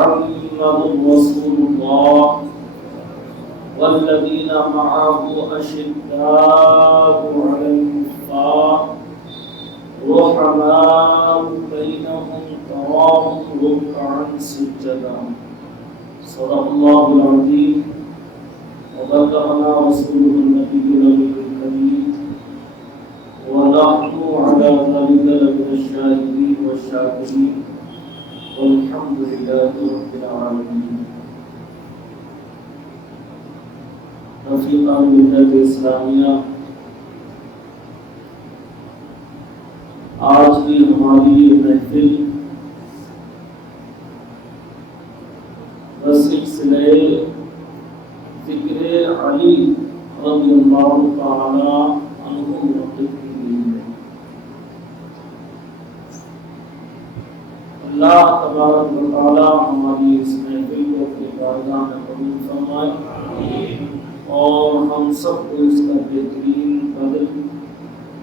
محمد رسول الله والذين معه أشداء على الكفار رحماء بينهم تراهم ركعا سجدا صدق الله العظيم وبلغنا رسوله النبي الكريم ونحن على ذلك لمن الشاهدين والشاكرين والحمد لله رب العالمين. رفیقان ملت اسلامیہ، آج کی ہماری یہ محفل سلسلہ ذکر علی رضی اللہ تعالی عنہ منعقد کی گئی ہے۔ اللہ تبارک و تعالی ہماری اس محفل کو اپنی بارگاہ میں قبول فرمائے اور ہم سب کو اس کا بہترین بدل،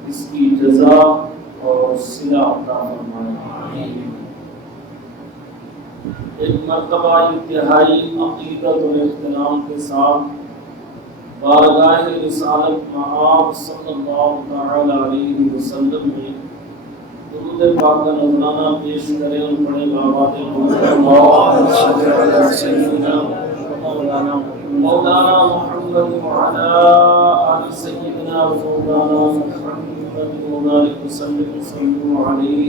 اس کی جزا اور صلہ عطا فرمائے۔ ایک مرتبہ انتہائی عقیدت اور احترام کے ساتھ بارگاہ رسالت مآب صلی اللہ تعالی علیہ وسلم میں درود پاک کا نذرانہ پیش کریں اور پڑھیں بآباد مولانا محمد وعلى آل سيدنا مولانا محمد وبارك وسلم صلوا عليه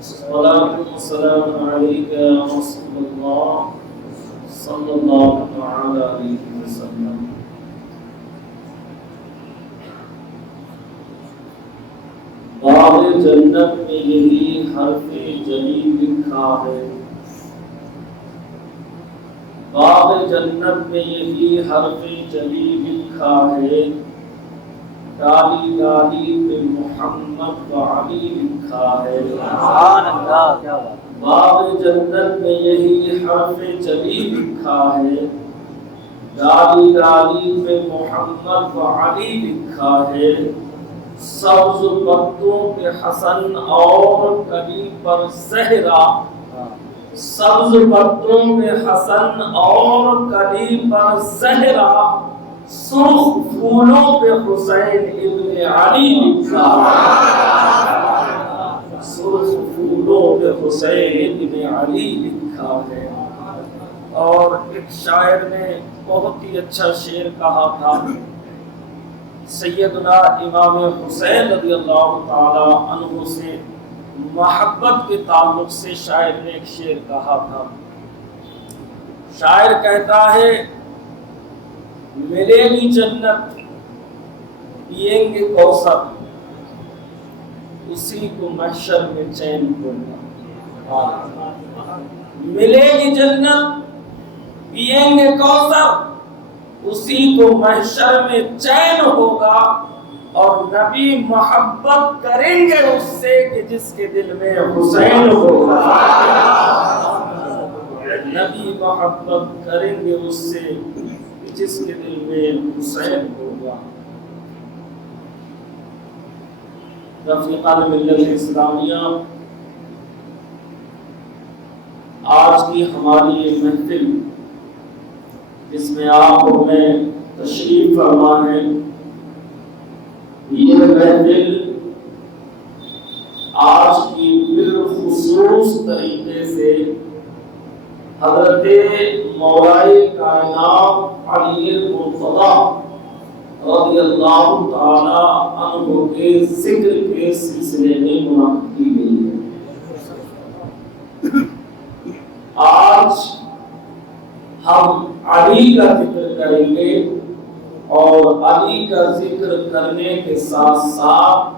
صلاة وسلام عليك يا رسول الله صلى الله تعالى عليه وسلم۔ باب جنت میں یہی حرف جلی لکھا ہے، باب جنت میں یہی حرف جلی لکھا ہے، ڈالی ڈالی پہ محمد و علی لکھا ہے۔ باب جنت میں یہی حرف جلی لکھا ہے، ڈالی ڈالی پہ محمد و علی لکھا ہے، سبز پتوں پہ حسن اور کلی پر زہرا، سبز پتوں پہ حسن اور کلی پر زہرا، سرخ پھولوں پہ حسین ابن علی لکھا ہے، سرخ پھولوں پہ حسین ابن علی لکھا ہے۔ اور ایک شاعر نے بہت ہی اچھا شعر کہا تھا، سیدنا امام حسین رضی اللہ تعالی عنہ سے محبت کے تعلق سے شاعر نے ایک شعر کہا تھا۔ شاعر کہتا ہے، ملے گی جنت پیئیں گے کوثر، اسی کو محشر میں چین ہوگا۔ ملے گی جنت پیئیں گے کوثر، اسی کو محشر میں چین ہوگا، اور نبی محبت کریں گے اس سے کہ جس کے دل میں حسین ہوگا۔ نبی محبت کریں گے اس سے کہ جس کے دل میں حسین ہوگا۔ رفیقان ملت اسلامیہ، آج کی ہماری یہ محفل جس میں آپ اور میں تشریف فرما ہے، یہ محفل آج کی بالخصوص طریقے سے حضرت مولائے کائنات علی مرتضیٰ رضی اللہ تعالی عنہ کے ذکر کے سلسلے میں منعقد کی گئی ہے۔ آج ہم علی کا ذکر کریں گے، اور علی کا ذکر کرنے کے ساتھ ساتھ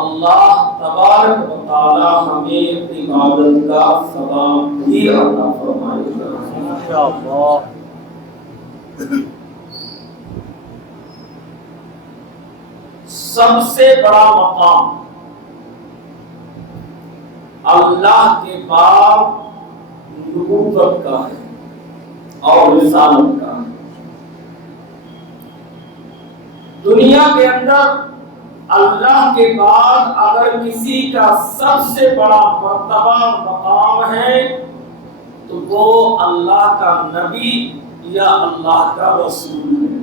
اللہ تبارک و تعالی ہمیں عبادت کا ثواب بھی عطا فرمائے گا انشاءاللہ۔ سب سے بڑا مقام اللہ کے بعد نبوت کا ہے اور رسالت کا ہے۔ دنیا کے اندر اللہ کے بعد اگر کسی کا سب سے بڑا مرتبہ مقام ہے تو وہ اللہ کا نبی یا اللہ کا رسول ہے۔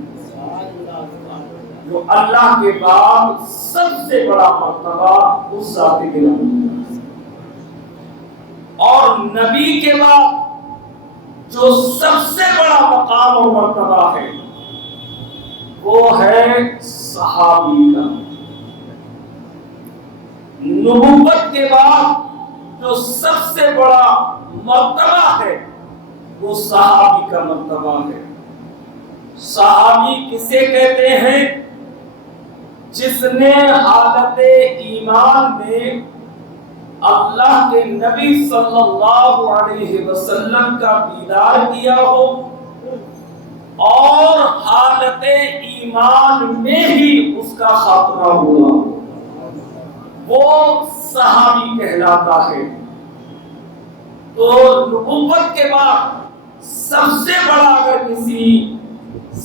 جو اللہ کے بعد سب سے بڑا مرتبہ اس ذات گرامی کا، اور نبی کے بعد جو سب سے بڑا مقام اور مرتبہ ہے وہ ہے صحابی کا۔ نبوت کے بعد جو سب سے بڑا مرتبہ ہے وہ صحابی کا مرتبہ ہے۔ صحابی کسے کہتے ہیں؟ جس نے حالت ایمان میں اللہ کے نبی صلی اللہ علیہ وسلم کا دیدار کیا ہو اور حالت ایمان میں ہی اس کا خاتمہ ہوا، وہ صحابی کہلاتا ہے۔ تو نبوت کے بعد سب سے بڑا اگر کسی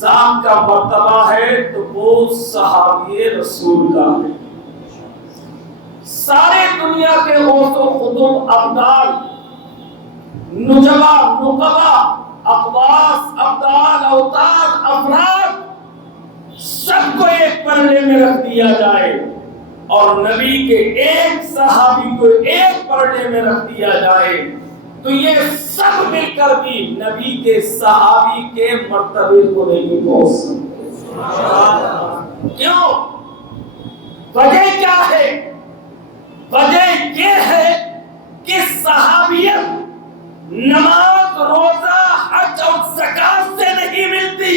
ذات کا مرتبہ ہے تو وہ صحابی رسول کا ہے۔ سارے دنیا کے غوث و قطب، ابدال، نجبا، نقبا، اقواس، ابدال، اوتاد، افراد، سب کو ایک پردے میں رکھ دیا جائے اور نبی کے ایک صحابی کو ایک پردے میں رکھ دیا جائے تو یہ سب مل کر بھی نبی کے صحابی کے مرتبے کو نہیں پہنچ سکتے۔ کیوں؟ وجہ کیا ہے؟ وجہ یہ ہے کہ صحابیت نماز، روزہ، حج اور زکات سے نہیں ملتی۔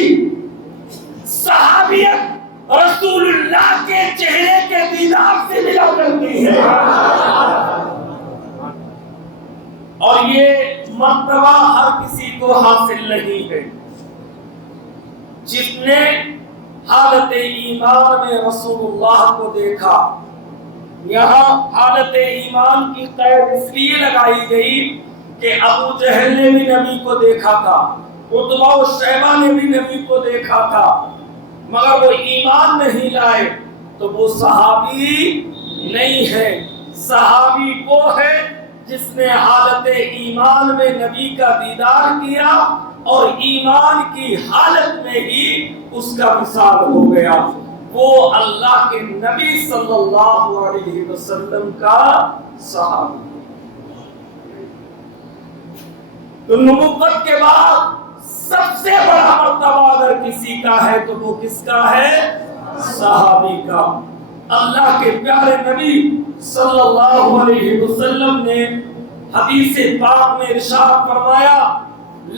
صحابیت رسول اللہ کے چہرے کے دیدار سے ملا کرتی ہے، اور یہ مرتبہ ہر کسی کو حاصل نہیں ہے۔ جس نے حالت ایمان میں رسول اللہ کو دیکھا، یہاں حالت ایمان کی قید اس لیے لگائی گئی کہ ابو جہل نے بھی نبی کو دیکھا تھا، عتبہ و شیبہ نے بھی نبی کو دیکھا تھا، مگر وہ ایمان نہیں لائے، تو وہ صحابی نہیں ہے۔ صحابی وہ ہے جس نے حالت ایمان میں نبی کا دیدار کیا اور ایمان کی حالت میں ہی اس کا وصال ہو گیا، وہ اللہ کے نبی صلی اللہ علیہ وسلم کا صحابی۔ تو نبوت کے بعد سب سے بڑا مرتبہ اگر کسی کا ہے تو وہ کس کا ہے؟ صحابی کا۔ اللہ کے پیارے نبی صلی اللہ علیہ وسلم نے حدیث پاک میں ارشاد فرمایا،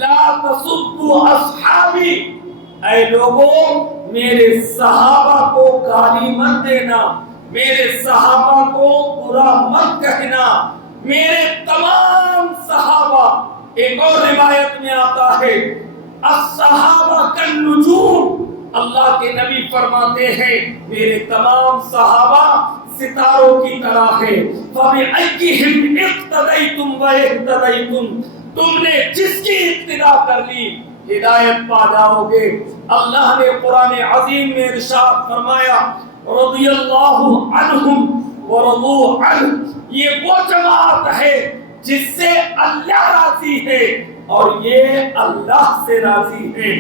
لا تسبوا اصحابی، اے لوگوں میرے صحابہ کو گالی مت دینا، میرے صحابہ کو برا مت کہنا، میرے تمام صحابہ۔ ایک اور روایت میں آتا ہے الصحابہ کالنجوم، اللہ کے نبی فرماتے ہیں میرے تمام صحابہ ستاروں کی طرح ہیں، فَبِأَيِّهِمْ اقْتَدَيْتُمْ وَاهْتَدَيْتُمْ، تم نے جس کی اقتدا کر لی ہدایت پا جاؤ گے۔ اللہ نے قرآن عظیم میں ارشاد فرمایا رضی اللہ عنہم ورضوا عنہ، یہ وہ جماعت ہے جس سے اللہ راضی ہے اور یہ اللہ سے راضی ہے۔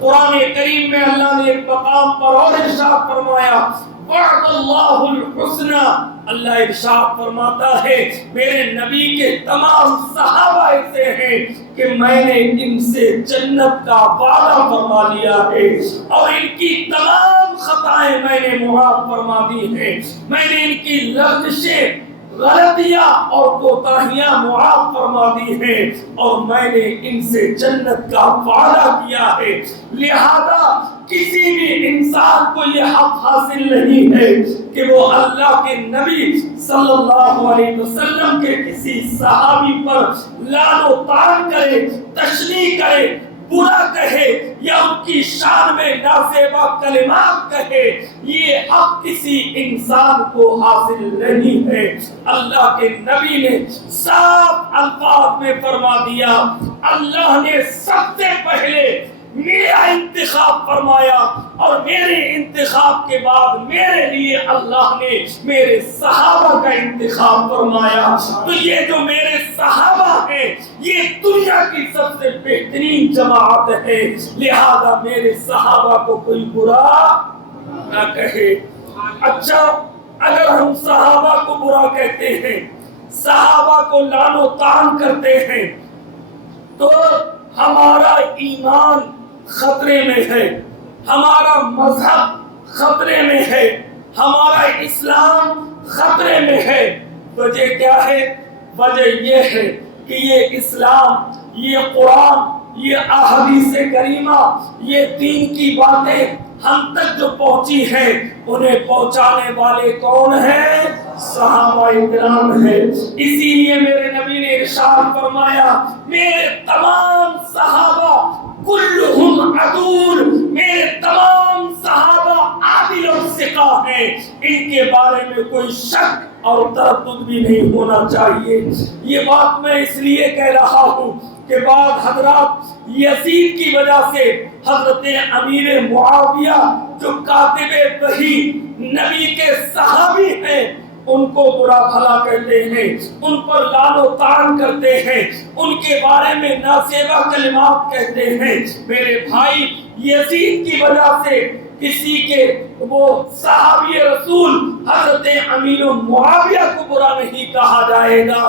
قرآن کریم میں اللہ نے ایک مقام پر اور ارشاد فرمایا وعد اللہ الحسنى، اللہ ارشاد فرماتا ہے میرے نبی کے تمام صحابہ ایسے ہیں کہ میں نے ان سے جنت کا وعدہ فرما لیا ہے اور ان کی تمام خطائیں میں نے معاف فرما دی ہیں، میں نے ان کی لغزشیں، غلطیاں اور کوتاہیاں معاف فرما دی ہیں اور میں نے ان سے جنت کا وعدہ کیا ہے۔ لہذا کسی بھی انسان کو یہ حق حاصل نہیں ہے کہ وہ اللہ کے نبی صلی اللہ علیہ وسلم کے کسی صحابی پر لعن و طعن کرے، تشنیع کرے، برا کہے یا ان کی شان میں نازیبا کلمات کہے، یہ حق کسی انسان کو حاصل نہیں ہے۔ اللہ کے نبی نے صاف الفاظ میں فرما دیا، اللہ نے سب سے پہلے میرا انتخاب فرمایا اور میرے انتخاب کے بعد میرے لیے اللہ نے میرے صحابہ کا انتخاب فرمایا. تو یہ جو میرے صحابہ ہیں یہ دنیا کی سب سے بہترین جماعت ہے، لہذا میرے صحابہ کو کوئی برا نہ کہے. اچھا، اگر ہم صحابہ کو برا کہتے ہیں، صحابہ کو لعن و طعن کرتے ہیں، تو ہمارا ایمان خطرے میں ہے، ہمارا مذہب خطرے میں ہے، ہمارا اسلام خطرے میں ہے. وجہ کیا ہے؟ وجہ یہ ہے کہ یہ اسلام، یہ قرآن، یہ احادیث کریمہ، یہ دین کی باتیں ہم تک جو پہنچی ہیں انہیں پہنچانے والے کون ہیں؟ صحابہ کرام ہیں. اسی لیے میرے نبی نے ارشاد فرمایا میرے تمام صحابہ کلہم عدول، میرے تمام صحابہ عادل اور ثقہ ہیں، ان کے بارے میں کوئی شک اور تردد بھی نہیں ہونا چاہیے. یہ بات میں اس لیے کہہ رہا ہوں کہ بعض حضرات یزید کی وجہ سے حضرت امیر معاویہ جو کاتب وحی نبی کے صحابی ہیں ان کو برا بھلا کہتے ہیں، ان پر لعن و طعن کرتے ہیں، ان کے بارے میں ناسیبہ کلمات کہتے ہیں. میرے بھائی، یزید کی وجہ سے کسی کے وہ صحابی رسول حضرت امیر معاویہ کو برا نہیں کہا جائے گا.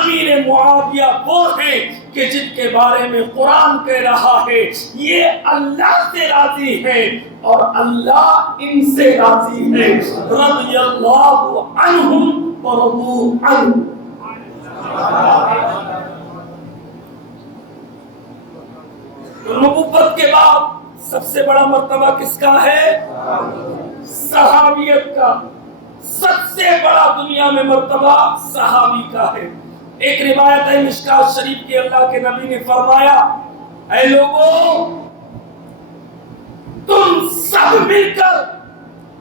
امیر معاویہ وہ ہیں کہ جن کے بارے میں قرآن کہہ رہا ہے یہ اللہ سے راضی ہے اور اللہ ان سے راضی ہے. رضی اللہ عنہم ورضوا عنہ. نبوت کے بعد سب سے بڑا مرتبہ کس کا ہے؟ صحابیت کا. سب سے بڑا دنیا میں مرتبہ صحابی کا ہے. ایک روایت ہے مشکات شریف کی، اللہ کے نبی نے فرمایا اے لوگوں تم سب مل کر،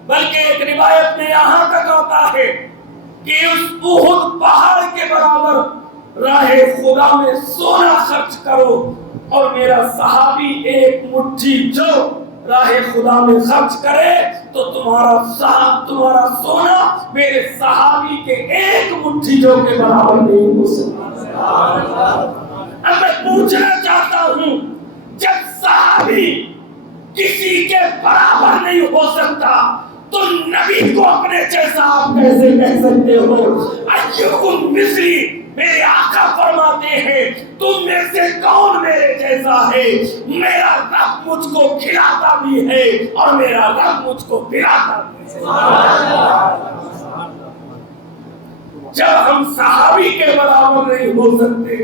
بلکہ ایک روایت میں یہاں تک آتا ہے کہ اس احد پہاڑ کے برابر راہ خدا میں سونا خرچ کرو، اور میرا صحابی ایک مٹھی جو راہ خدا میں خرچ کرے تو تمہارا سونا میرے صحابی کے ایک مٹھی جو کے برابر نہیں ہو سکتا. اب میں پوچھنا چاہتا ہوں، جب صحابی کسی کے برابر نہیں ہو سکتا تو نبی کو اپنے جیسا آپ کیسے کہہ سکتے ہو؟ ایکم مثلی، میرے آقا فرماتے ہیں تم میں سے کون میرے جیسا ہے؟ میرا رب مجھ کو کھلاتا بھی ہے اور میرا رب مجھ کو پلاتا بھی ہے. جب ہم صحابی کے برابر نہیں ہو سکتے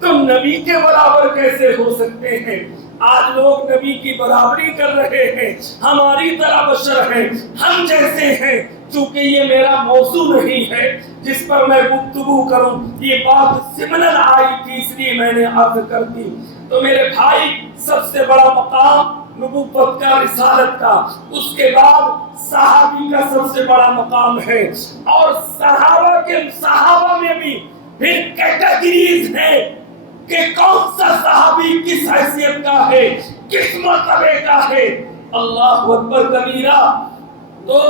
تو نبی کے برابر کیسے ہو سکتے ہیں؟ آج لوگ نبی کی برابری کر رہے ہیں، ہماری طرح بشر ہیں، ہم جیسے ہیں. چونکہ یہ میرا موضوع نہیں ہے جس پر میں گفتگو کروں، یہ بات ضمناً آئی تھی اس لیے میں نے عرض کر دی. تو میرے بھائی، سب سے بڑا مقام نبوت کا، رسالت کا، اس کے بعد صحابی کا سب سے بڑا مقام ہے. اور صحابہ میں بھی پھر کیٹیگریز ہیں کہ کون سا صحابی کس حیثیت کا ہے، کس مرتبے کا ہے. اللہ اکبر کبیرہ. تو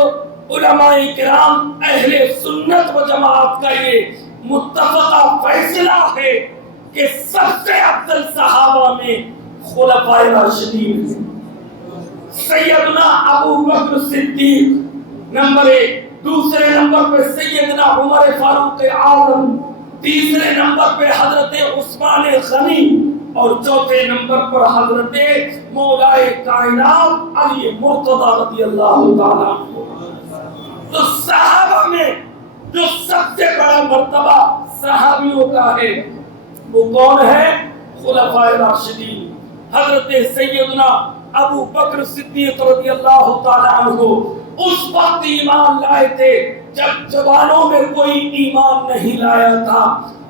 علماء کرام اہل سنت و جماعت کا یہ متفقہ فیصلہ ہے کہ سب سے افضل صحابہ میں خلفائے راشدین ہیں. سیدنا ابو بکر صدیق نمبر 1، دوسرے نمبر پہ سیدنا عمر فاروق اعظم، تیسرے نمبر پہ حضرت عثمان غنی اور چوتھے نمبر پر حضرت مولائے کائنات علی مرتضی رضی اللہ تعالیٰ عنہ. تو صحابہ میں جو سب سے بڑا مرتبہ صحابیوں کا ہے وہ کون ہے؟ خلفائے راشدین. حضرت سیدنا ابو بکر صدیق رضی اللہ تعالیٰ عنہ اس وقت ایمان لائے تھے جب جوانوں میں کوئی ایمان نہیں لایا تھا.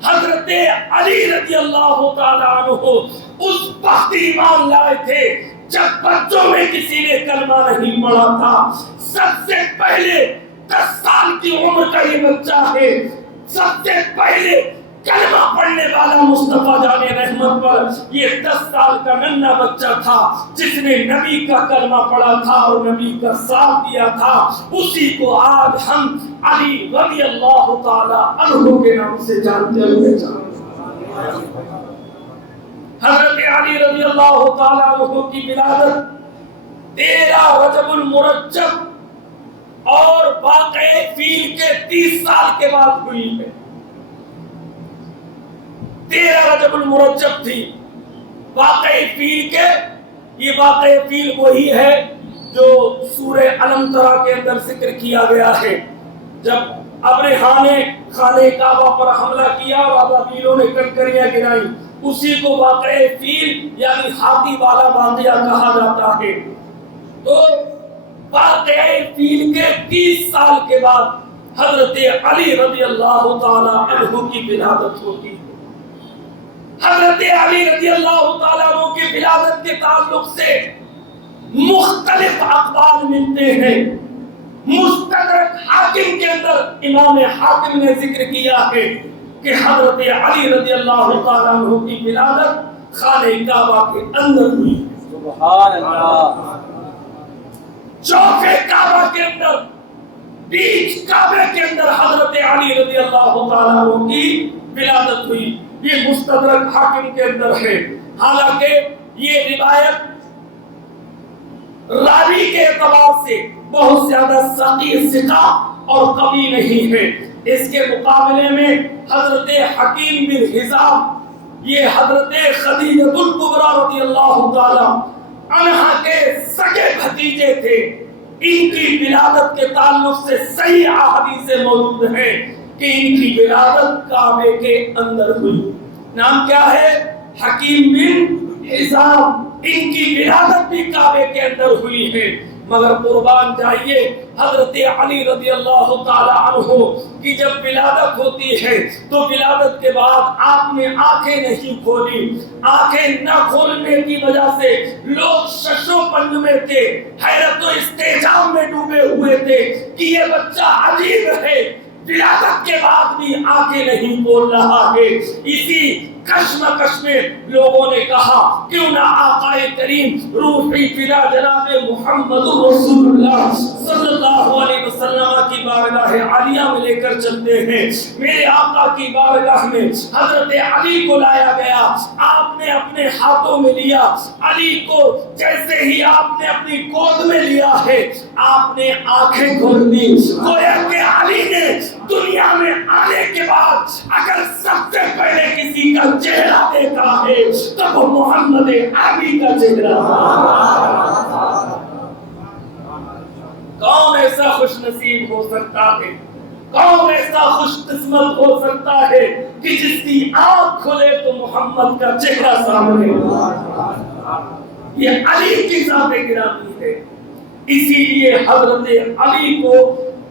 حضرت علی رضی اللہ تعالیٰ عنہ اس وقت ایمان لائے تھے جب بچوں میں کسی نے کلمہ نہیں پڑھا تھا. سب سے پہلے 10 سال کی عمر کا یہ بچہ ہے، سب سے پہلے کلمہ پڑھنے والا مصطفیٰ جان رحمت پر یہ 10 سال کا ننھا بچہ تھا جس نے نبی کا کلمہ پڑھا تھا اور نبی کا ساتھ دیا تھا، اسی کو آج ہم علی رضی اللہ تعالی عنہ کے نام سے جانتے ہوئے حضرت علی رضی اللہ تعالی عنہ کی ولادت 13 رجب المرجب اور واقعہ فیل کے 30 سال کے بعد ہوئی ہے۔ 13 رجب المرجب تھی واقعہ فیل کے، یہ واقعہ فیل وہی ہے جو سورہ علم ترا کے اندر ذکر کیا گیا ہے، جب ابرہہ نے خانہ کعبہ پر حملہ کیا اور ابابیلوں نے کنکریاں گرائی، اسی کو واقعہ فیل یعنی ہاتھی والا واقعہ کہا جاتا ہے۔ تو واقعہ فیل کے 30 سال کے بعد حضرت علی رضی اللہ تعالی عنہ کی ولادت ہوتی ہے۔ حضرت علی رضی اللہ تعالیٰ عنہ کی ولادت کے تعلق سے مختلف اقوال ملتے ہیں۔ مستدرک حاکم کے اندر امام حاکم نے ذکر کیا ہے کہ حضرت علی رضی اللہ تعالیٰ عنہ کی ولادت خانہ کعبہ کے اندر ہوئی۔ سبحان اللہ۔ چوکے کعبہ کے اندر، بیچ کعبے کے اندر حضرت علی رضی اللہ تعالیٰ عنہ کی ولادت ہوئی۔ یہ مستدرک حاکم کے اندر ہے، حالانکہ یہ روایت راوی کے اعتبار سے بہت زیادہ صحیح ثقہ اور قوی نہیں ہے۔ اس کے مقابلے میں حضرت حکیم بن حزام، یہ حضرت خدیجہ الکبریٰ رضی اللہ تعالی عنہا کے سگے بھتیجے تھے، ان کی ولادت کے تعلق سے صحیح احادیث موجود ہیں کہ ان کی ولادت کعبے کے اندر ہوئی۔ نام کیا ہے؟ حکیم بن حزام، ان کی ولادت بھی کعبے کے اندر ہوئی ہے۔ مگر قربان جائیے، حضرت علی رضی اللہ تعالی عنہ کی جب ولادت ہوتی ہے تو ولادت کے بعد آپ نے آنکھیں نہیں کھولی۔ آنکھیں نہ کھولنے کی وجہ سے لوگ شش و پنج میں تھے، حیرت و استعجاب میں ڈوبے ہوئے تھے کہ یہ بچہ عجیب ہے، ولادت کے بعد بھی آنکھیں نہیں کھول رہا ہے۔ اسی کشمکش میں لوگوں نے کہا کیوں نہ آقا کریم روحی فدا جناب محمد رسول اللہ صلی اللہ علیہ وسلم کی بارگاہ عالیہ میں لے کر چلتے ہیں۔ میرے آقا کی بارگاہ میں حضرت علی کو لایا گیا، آپ نے اپنے ہاتھوں میں لیا، علی کو جیسے ہی آپ نے اپنی گود میں لیا ہے آپ نے آنکھیں کھول دی، گویا کہ علی نے دنیا میں آنے کے بعد اگر سب سے پہلے کسی کا چہرہ دیکھا ہے تو وہ محمد عربی کا چہرہ۔ کون ایسا خوش نصیب ہو سکتا ہے، کون ایسا خوش قسمت ہو سکتا ہے کہ جس کی آنکھ کھلے تو محمد کا چہرہ سامنے ہو۔ یہ علی کی ذات گرامی ہے، اسی لیے حضرت علی کو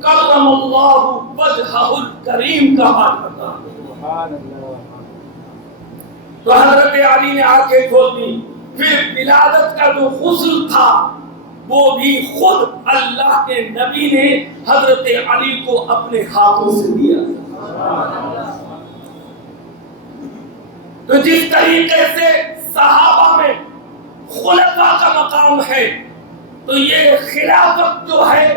کرم اللہ وجہہ الکریم کہا جاتا ہے۔ تو حضرت علی نے آنکھیں کھول دی، پھر ولادت کا جو غسل تھا وہ بھی خود اللہ کے نبی نے حضرت علی کو اپنے ہاتھوں سے دیا۔ تو جس طریقے سے صحابہ میں خلفاء کا مقام ہے تو یہ خلافت جو ہے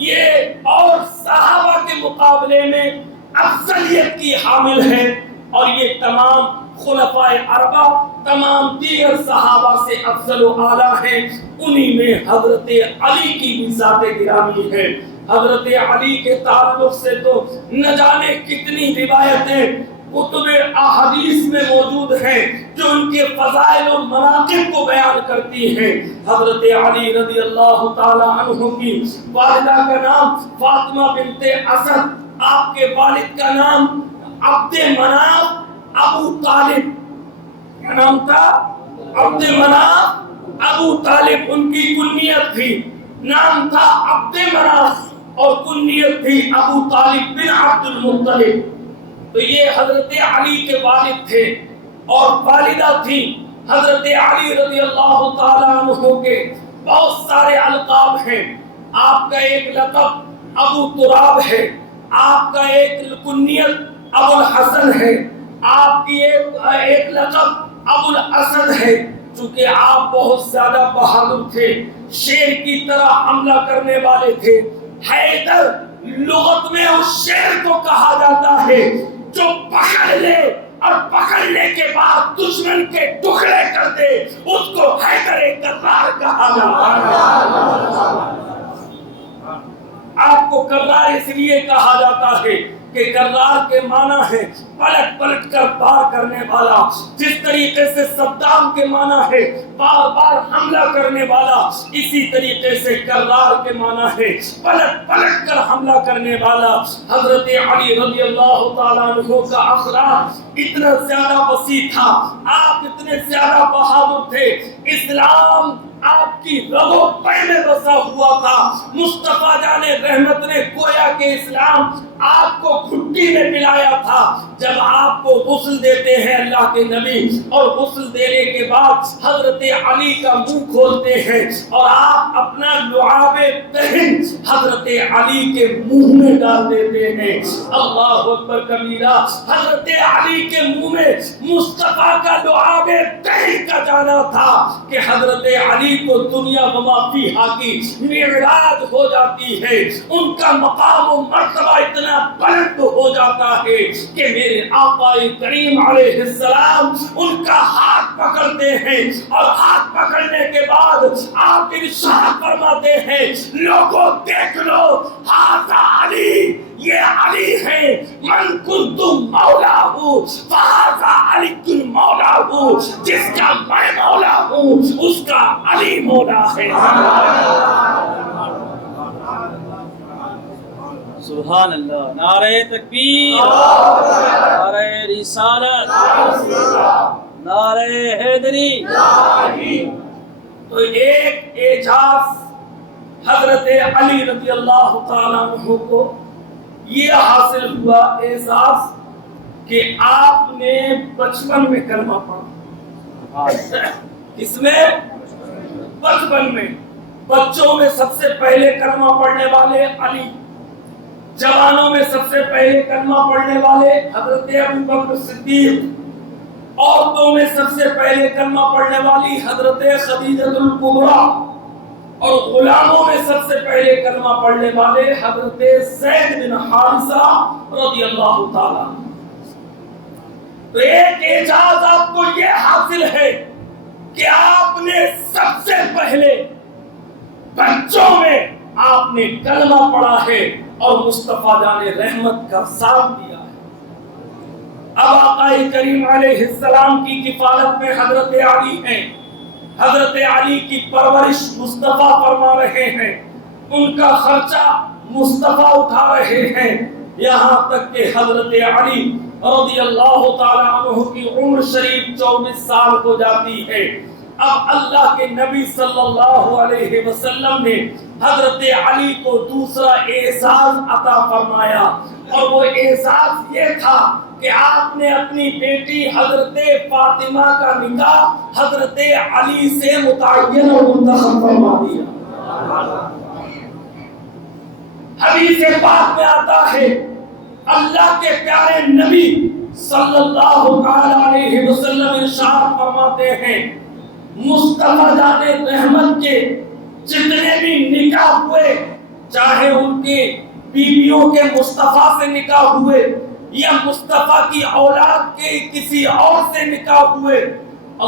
یہ اور صحابہ کے مقابلے میں افضلیت کی حامل ہے، اور یہ تمام خلفائے اربعہ تمام دیگر صحابہ سے افضل و اعلیٰ ہیں، انہی میں حضرت علی کی بھی ذات گرامی ہے۔ حضرت علی کے تعلق سے تو نہ جانے کتنی روایتیں کتب احادیث میں موجود ہیں جو ان کے فضائل و مناقب کو بیان کرتی ہیں۔ حضرت علی رضی اللہ تعالی عنہ کی والدہ کا نام فاطمہ بنت اسد، آپ کے والد کا نام عبد مناف ابو طالب، کیا نام تھا؟ عبد مناف ابو طالب ان کی کنیت تھی، نام تھا عبد مناف اور کنیت تھی ابو طالب بن عبد المطلب۔ تو یہ حضرت علی کے والد تھے، اور والدہ تھی حضرت علی رضی اللہ تعالیٰ عنہ کے بہت سارے القاب ہیں۔ آپ کا ایک لقب ابو تراب ہے، آپ کا ایک کنیت ابو الحسن ہے، آپ کی ایک لقب ابو الاسد ہے، چونکہ آپ بہت زیادہ بہادر تھے، شیر کی طرح حملہ کرنے والے تھے۔ حیدر لغت میں اس شیر کو کہا جاتا ہے جو پکڑ لے اور پکڑنے کے بعد دشمن کے ٹکڑے کر دے، اس کو حیدر کرار کہا جاتا ہے۔ آپ کو کرار اس لیے کہا جاتا ہے کہ کرار کے معنی ہے پلٹ پلٹ کر بار کرنے والا، جس طریقے سے صدام کے معنی ہے بار بار حملہ کرنے والا، اسی طریقے سے کرار کے معنی ہے پلٹ پلٹ کر حملہ کرنے والا۔ حضرت علی رضی اللہ تعالیٰ عنہ کا اخلاق اتنا زیادہ وسیع تھا، آپ اتنے زیادہ بہادر تھے، اسلام آپ کی رگوں پہ میں بسا ہوا تھا۔ مصطفیٰ جان رحمت نے گویا کہ اسلام آپ کو گھٹی میں پلایا تھا۔ جب آپ کو غسل دیتے ہیں اللہ کے نبی، اور غسل دینے کے بعد حضرت علی کا منہ کھولتے ہیں اور آپ اپنا لعاب دہن حضرت علی کے منہ میں ڈال دیتے ہیں۔ اللہ اکبر کبیرہ، حضرت علی کے منہ میں مصطفیٰ کا لعاب دہن کا جانا تھا کہ حضرت علی کو دنیا و ما فیہا کی معراج ہو جاتی ہے، ان کا مقام و مرتبہ اتنا بلند ہو جاتا ہے کہ میرے آقا کریم علیہ السلام ان کا ہاتھ پکڑتے ہیں، اور ہاتھ پکڑنے کے بعد آپ ارشاد فرماتے ہیں لوگوں دیکھ لو ہذا علی، یہ علی ہے، من کنت مولا ہوں فہذا علی مولا ہوں، جس کا میں مولا ہوں اس کا علی مولا ہے۔ سبحان اللہ، نعرہ تکبیر، نعرہ رسالت، نعرہ حیدری۔ تو ایک اعجاز حضرت علی رضی اللہ تعالیٰ عنہ کو یہ حاصل ہوا احساس کہ آپ نے بچپن میں کلمہ پڑھا۔ کس میں؟ بچپن میں۔ بچوں میں سب سے پہلے کلمہ پڑھنے والے علی، جوانوں میں سب سے پہلے کلمہ پڑھنے والے حضرت ابوبکر صدیق، عورتوں میں سب سے پہلے کلمہ پڑھنے والی حضرت خدیجہ الکبریٰ، اور غلاموں میں سب سے پہلے کلمہ پڑھنے والے حضرت زید بن حارثہ رضی اللہ تعالیٰ۔ تو ایک اعجاز آپ کو یہ حاصل ہے کہ آپ نے سب سے پہلے بچوں میں آپ نے کلمہ پڑھا ہے اور مصطفیٰ جان رحمت کا ساتھ دیا ہے۔ اب آقا کریم علیہ السلام کی کفالت میں حضرت علی ہیں، حضرت علی کی پرورش مصطفیٰ فرما رہے ہیں، ان کا خرچہ مصطفیٰ اٹھا رہے ہیں، یہاں تک کہ حضرت علی رضی اللہ تعالیٰ عنہ کی عمر شریف 24 سال ہو جاتی ہے۔ اب اللہ کے نبی صلی اللہ علیہ وسلم نے حضرت علی کو دوسرا اعزاز عطا فرمایا، اور وہ اعزاز یہ تھا کہ آپ نے اپنی بیٹی حضرت فاطمہ کا نکاح حضرت علی سے متعین اور منتخب فرما دیا۔ حدیث پاک میں آتا ہے اللہ کے پیارے نبی صلی اللہ علیہ وسلم ارشاد فرماتے ہیں مصطفیٰ جان رحمت کے جتنے بھی نکاح ہوئے، چاہے ان کے بیویوں کے مصطفیٰ سے نکاح ہوئے یا مصطفیٰ کی اولاد کے کسی اور سے نکاح ہوئے،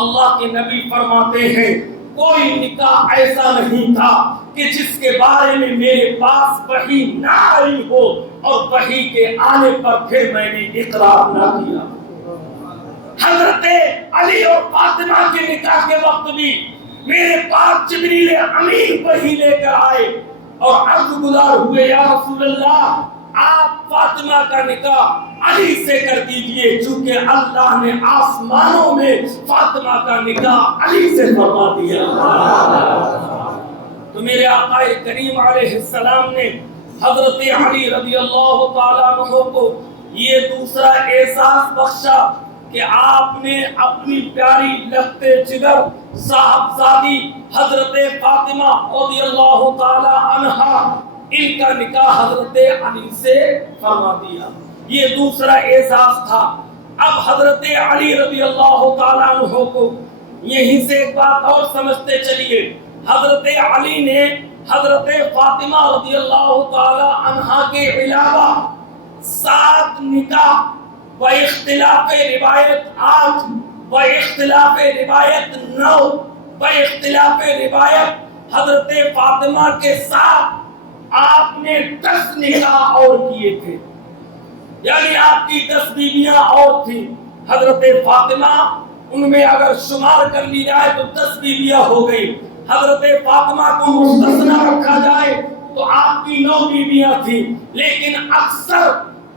اللہ کے نبی فرماتے ہیں کوئی نکاح ایسا نہیں تھا کہ جس کے بارے میں میرے پاس وحی نہ آئی ہو اور وحی کے آنے پر پھر میں نے اقرار نہ کیا۔ حضرت علی اور فاطمہ کے نکاح کے وقت بھی میرے پاس جبریل امین وحی لے کر آئے اور عرض گزار ہوئے یا رسول اللہ آپ فاطمہ کا نکاح علی سے کر دیجئے، چونکہ اللہ نے آسمانوں میں فاطمہ کا نکاح علی سے فرما دیا۔ تو میرے آقا کریم علیہ السلام نے حضرت علی رضی اللہ تعالیٰ عنہ کو یہ دوسرا احساس بخشا کہ آپ نے اپنی پیاری لختے جگر صاحبزادی حضرت فاطمہ رضی اللہ تعالیٰ عنہا ان کا نکاح حضرت علی سے فرما دیا۔ یہ دوسرا احساس تھا۔ اب حضرت علی رضی اللہ تعالیٰ عنہ کو یہیں سے ایک بات اور سمجھتے چلیے، حضرت علی نے حضرت فاطمہ رضی اللہ تعالیٰ عنہا کے علاوہ 7 نکاح و اختلاف روایت 8 و اختلاف روایت 9 و اختلاف روایت حضرت فاطمہ کے ساتھ آپ نے 10 نکاح اور کیے تھے، یعنی آپ کی 10 بیویاں اور تھیں۔ حضرت فاطمہ ان میں اگر شمار کر لی جائے تو 10 بیویاں ہو گئی، حضرت فاطمہ کو مستثنا رکھا جائے تو آپ کی 9 بیویاں تھیں۔ لیکن اکثر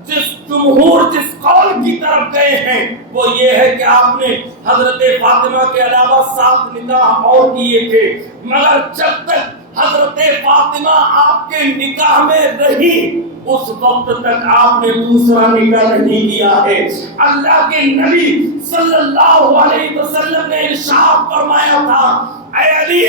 جمہور جس قول کی طرف گئے ہیں وہ یہ ہے کہ آپ نے حضرت فاطمہ کے علاوہ 7 نکاح اور کیے تھے، مگر جب تک حضرت فاطمہ آپ کے نکاح میں رہی اس وقت تک آپ نے دوسرا نکاح نہیں کیا ہے۔ اللہ کے نبی صلی اللہ علیہ وسلم نے ارشاد فرمایا تھا، اے علی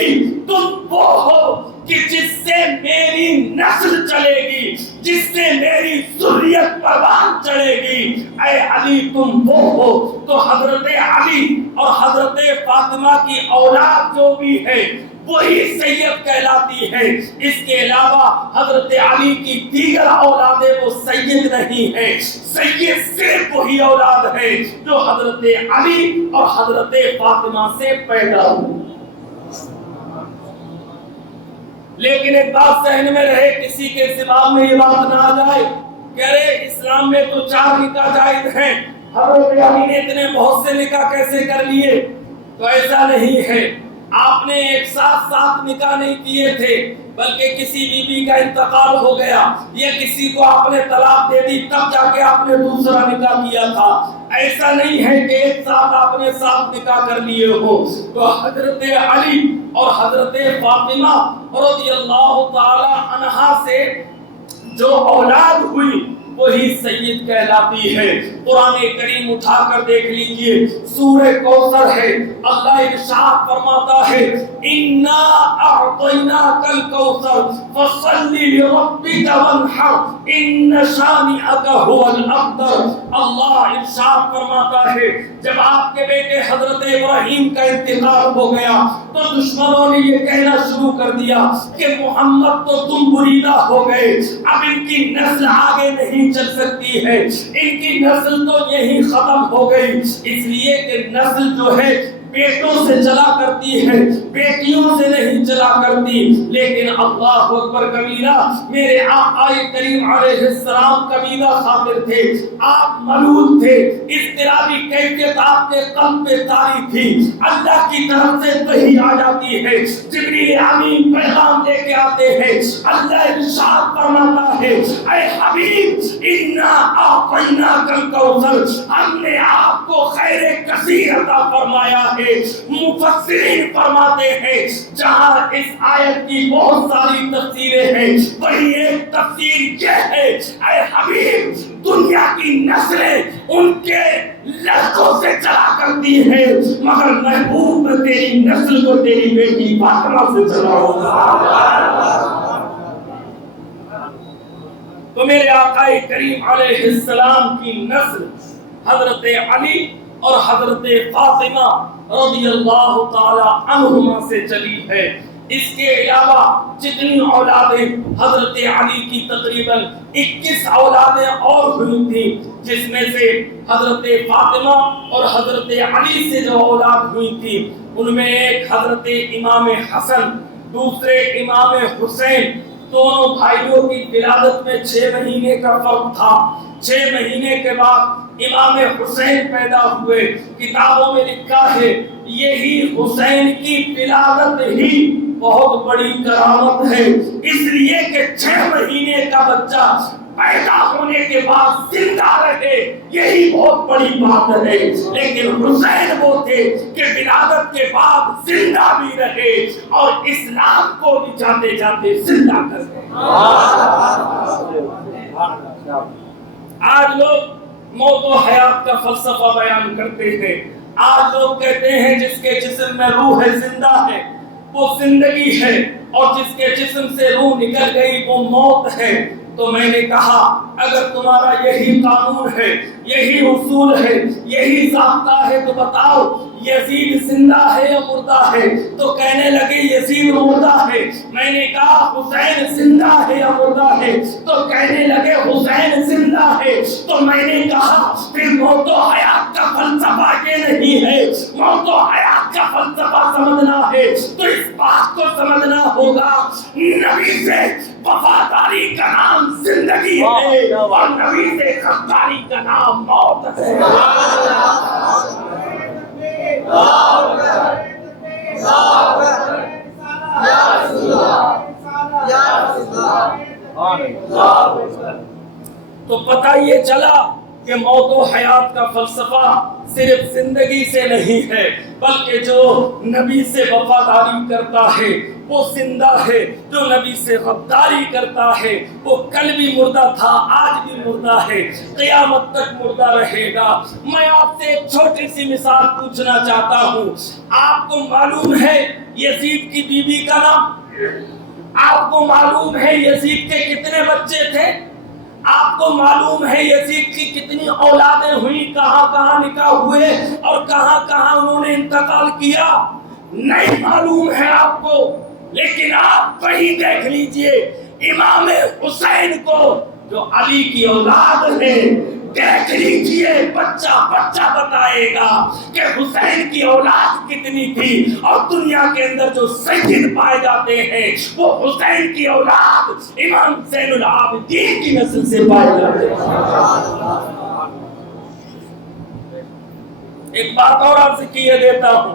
تم وہ ہو کہ جس سے میری نسل چلے گی، جس سے میری ذریت پروان چڑھے گی، اے علی تم وہ ہو۔ تو حضرت علی اور حضرت فاطمہ کی اولاد جو بھی ہے وہی سید کہلاتی ہے۔ اس کے علاوہ حضرت علی کی دیگر اولادیں وہ سید نہیں ہے، سید صرف وہی اولاد ہے جو حضرت علی اور حضرت فاطمہ سے پیدا ہوئی۔ لیکن ایک بات ذہن میں رہے، کسی کے دماغ میں یہ بات نہ آ جائے کہ ارے اسلام میں تو 4 نکاح جائز ہیں، حضرت علی نے اتنے بہت سے نکاح کیسے کر لیے؟ تو ایسا نہیں ہے، آپ نے ایک ساتھ 7 نکاح نہیں کیے تھے، بلکہ کسی بیوی کا انتقال ہو گیا یا کسی کو آپ نے طلاق دے دی تب جا کے آپ نے دوسرا نکاح کیا تھا۔ ایسا نہیں ہے کہ ایک ساتھ آپ نے 7 نکاح کر لیے ہو۔ تو حضرت علی اور حضرت فاطمہ رضی اللہ تعالی عنہا سے جو اولاد ہوئی وہی سید کہلاتی ہے۔ قرآن کریم اٹھا کر دیکھ لیجئے، سورہ کوثر ہے، اللہ ارشاد فرماتا ہے اِنَّا أَعْطَيْنَاكَ الْكَوْثَرَ فَصَلِّ لِرَبِّكَ وَانْحَرْ إِنَّ شَانِئَكَ هُوَ الْأَبْتَرُ۔ اللہ ارشاد فرماتا ہے جب آپ کے بیٹے حضرت ابراہیم کا انتقال ہو گیا تو دشمنوں نے یہ کہنا شروع کر دیا کہ محمد تو تم بریدہ ہو گئے، اب ان کی نسل آگے نہیں چل سکتی ہے، ان کی نسل تو یہی ختم ہو گئی، اس لیے کہ نسل جو ہے بیٹوں سے چلا کرتی ہے، بیٹیوں سے نہیں چلا کرتی۔ لیکن اللہ اکبر کبیرہ، میرے آقا کریم علیہ السلام کبیرہ خاطر تھے، آپ ملول تھے، اضطرابی کیفیت آپ کے قلب پہ طاری تھی، اللہ کی طرف سے وحی آ جاتی ہے، جبریل امین پیغام لے کے آتے ہیں، اللہ ارشاد فرماتا ہے اے حبیب انا اعطیناک الکوثر، ہم نے آپ کو خیر کثیر عطا فرمایا ہے۔ مفسرین فرماتے ہیں جہاں اس آیت کی بہت ساری تفسیریں ہیں، وہی ایک تفسیر یہ ہے اے حبیب دنیا کی نسلیں ان کے لڑکوں سے چلا کرتی ہیں، مگر محبوب تیری نسل کو تیری بیٹی فاطمہ سے چلا ہوگا۔ تو میرے آقا کریم علیہ السلام کی نسل حضرت علی اور حضرت فاطمہ رضی اللہ تعالی عنہما سے چلی ہے۔ اس کے علاوہ جتنی اولادیں حضرت علی کی تقریباً 21 اولادیں اور ہوئی تھیں، جس میں سے حضرت فاطمہ اور حضرت علی سے جو اولاد ہوئی تھی ان میں ایک حضرت امام حسن، دوسرے امام حسین، دونوں بھائیوں کی ولادت میں 6 مہینے کا فرق تھا۔ 6 مہینے کے بعد امام حسین پیدا ہوئے۔ کتابوں میں لکھا ہے یہی حسین کی ولادت ہی بہت بڑی کرامت ہے، اس لیے کہ 6 مہینے کا بچہ پیدا ہونے کے بعد زندہ رہے، یہی بہت بڑی بات ہے۔ لیکن حسین وہ تھے کہ ولادت کے بعد زندہ بھی رہے اور اسلام کو بھی جاتے جاتے زندہ کر گئے۔ آج لوگ موت و حیات کا فلسفہ بیان کرتے ہیں، آج لوگ کہتے ہیں جس کے جسم میں روح ہے زندہ ہے وہ زندگی ہے، اور جس کے جسم سے روح نکل گئی وہ موت ہے۔ تو میں نے کہا اگر تمہارا یہی قانون ہے، یہی اصول ہے، یہی ضابطہ ہے تو بتاؤ یزید زندہ ہے یا مردہ ہے؟ تو کہنے لگے یزید مردہ ہے۔ میں نے کہا حسین زندہ ہے یا مردہ ہے؟ تو کہنے لگے حسین زندہ ہے۔ تو میں نے کہا پھر موت و حیات کا فلسفہ یہ نہیں ہے، موت و حیات کا فلسفہ سمجھنا ہے تو اس بات کو سمجھنا ہوگا نبی سے وفاداری کا نام زندگی ہے اور نبی سے غداری کا نام موت ہے۔ تو پتہ یہ چلا کہ موت و حیات کا فلسفہ صرف زندگی سے نہیں ہے، بلکہ جو نبی سے وفاداری کرتا ہے وہ زندہ ہے، جو نبی سے غداری کرتا ہے وہ کل بھی مردہ تھا، آج بھی مردہ ہے، قیامت تک مردہ رہے گا۔ میں آپ سے ایک چھوٹی سی مثال پوچھنا چاہتا ہوں، آپ کو معلوم ہے یزید کی بیوی کا نام؟ آپ کو معلوم ہے یزید کے کتنے بچے تھے؟ آپ کو معلوم ہے یزید کی کتنی اولادیں ہوئی، کہاں کہاں نکاح ہوئے اور کہاں کہاں انہوں نے انتقال کیا؟ نہیں معلوم ہے آپ کو، لیکن آپ وہی دیکھ لیجئے امام حسین کو جو علی کی اولاد ہے، دیکھ لیجئے بچہ بچہ بتائے گا کہ حسین کی اولاد کتنی تھی، اور دنیا کے اندر جو سید پائے جاتے ہیں وہ حسین کی اولاد امام زین العابدین کی نسل سے پائے جاتے ہیں۔ ایک بات اور عرض کیے دیتا ہوں،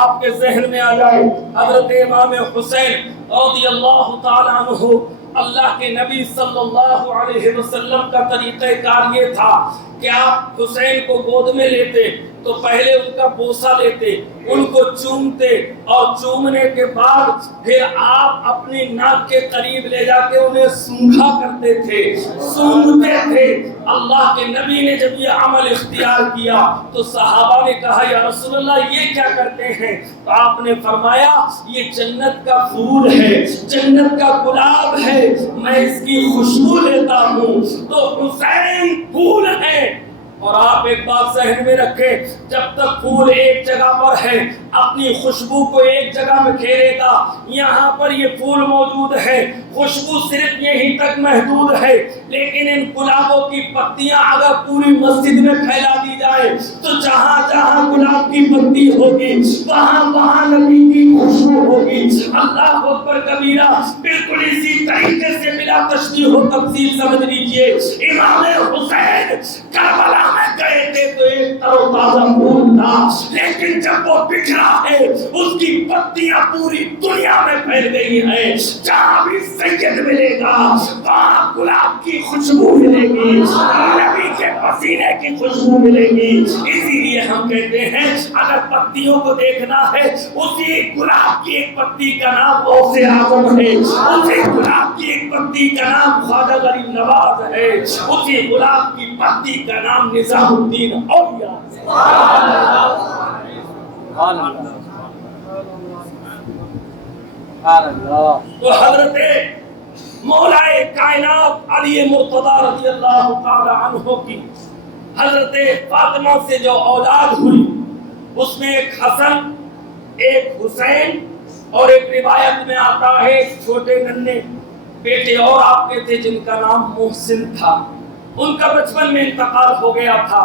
آپ کے ذہن میں آ جائے، حضرت امام حسین رضی اللہ تعالیٰ عنہ، اللہ کے نبی صلی اللہ علیہ وسلم کا طریقہ کار یہ تھا کہ آپ حسین کو گود میں لیتے تو پہلے ان کا بوسہ لیتے، ان کو چومتے، اور چومنے کے بعد پھر آپ اپنی ناک کے قریب لے جا کے انہیں سونگھا کرتے تھے، سونگھتے تھے۔ اللہ کے نبی نے جب یہ عمل اختیار کیا تو صحابہ نے کہا یا رسول اللہ یہ کیا کرتے ہیں؟ تو آپ نے فرمایا یہ جنت کا پھول ہے، جنت کا گلاب ہے، میں اس کی خوشبو لیتا ہوں۔ تو حسین پھول ہے، اور آپ ایک بات ذہن میں رکھیں، جب تک پھول ایک جگہ پر ہے اپنی خوشبو کو ایک جگہ میں گھیرے گا، یہاں پر یہ پھول موجود ہے، خوشبو صرف یہیں تک محدود ہے، لیکن ان گلابوں کی پتیاں اگر پوری مسجد میں پھیلا دی جائے تو جہاں جہاں گلاب کی پتی ہوگی وہاں وہاں نبی کی خوشبو ہوگی۔ اللہ اکبر کبیرہ۔ بالکل اسی طریقے سے بلا تشبیہ و تمثیل سمجھ لیجئے، امام حسین کربلا میں گئے تھے تو ایک تر و تازہ پھول تھا، لیکن جب وہ بکھرا ہے اس کی پتیاں پوری دنیا میں پھیل گئی ہیں، جہاں بھی سید ملے گا وہاں گلاب کی خوشبو ملے گی، نبی کے پسینے کی خوشبو ملے گی۔ اسی لیے ہم کہتے ہیں اگر پتیوں کو دیکھنا ہے اسی گلاب کی ایک پتی کا نام غوث اعظم ہے، اسی گلاب کی ایک پتی کا نام خواجہ غریب نواز ہے، اسی گلاب کی پتی کا نام نظام الدین اولیاء ہے۔ تو حضرت مولا کائنات علی مرتضی رضی اللہ تعالی عنہ کی حضرت فاطمہ سے جو اولاد ہوئی اس میں ایک حسن، ایک حسین، اور ایک روایت میں آتا ہے ایک چھوٹے ننھے بیٹے اور آپ کے تھے جن کا نام محسن تھا، ان کا بچپن میں انتقال ہو گیا تھا،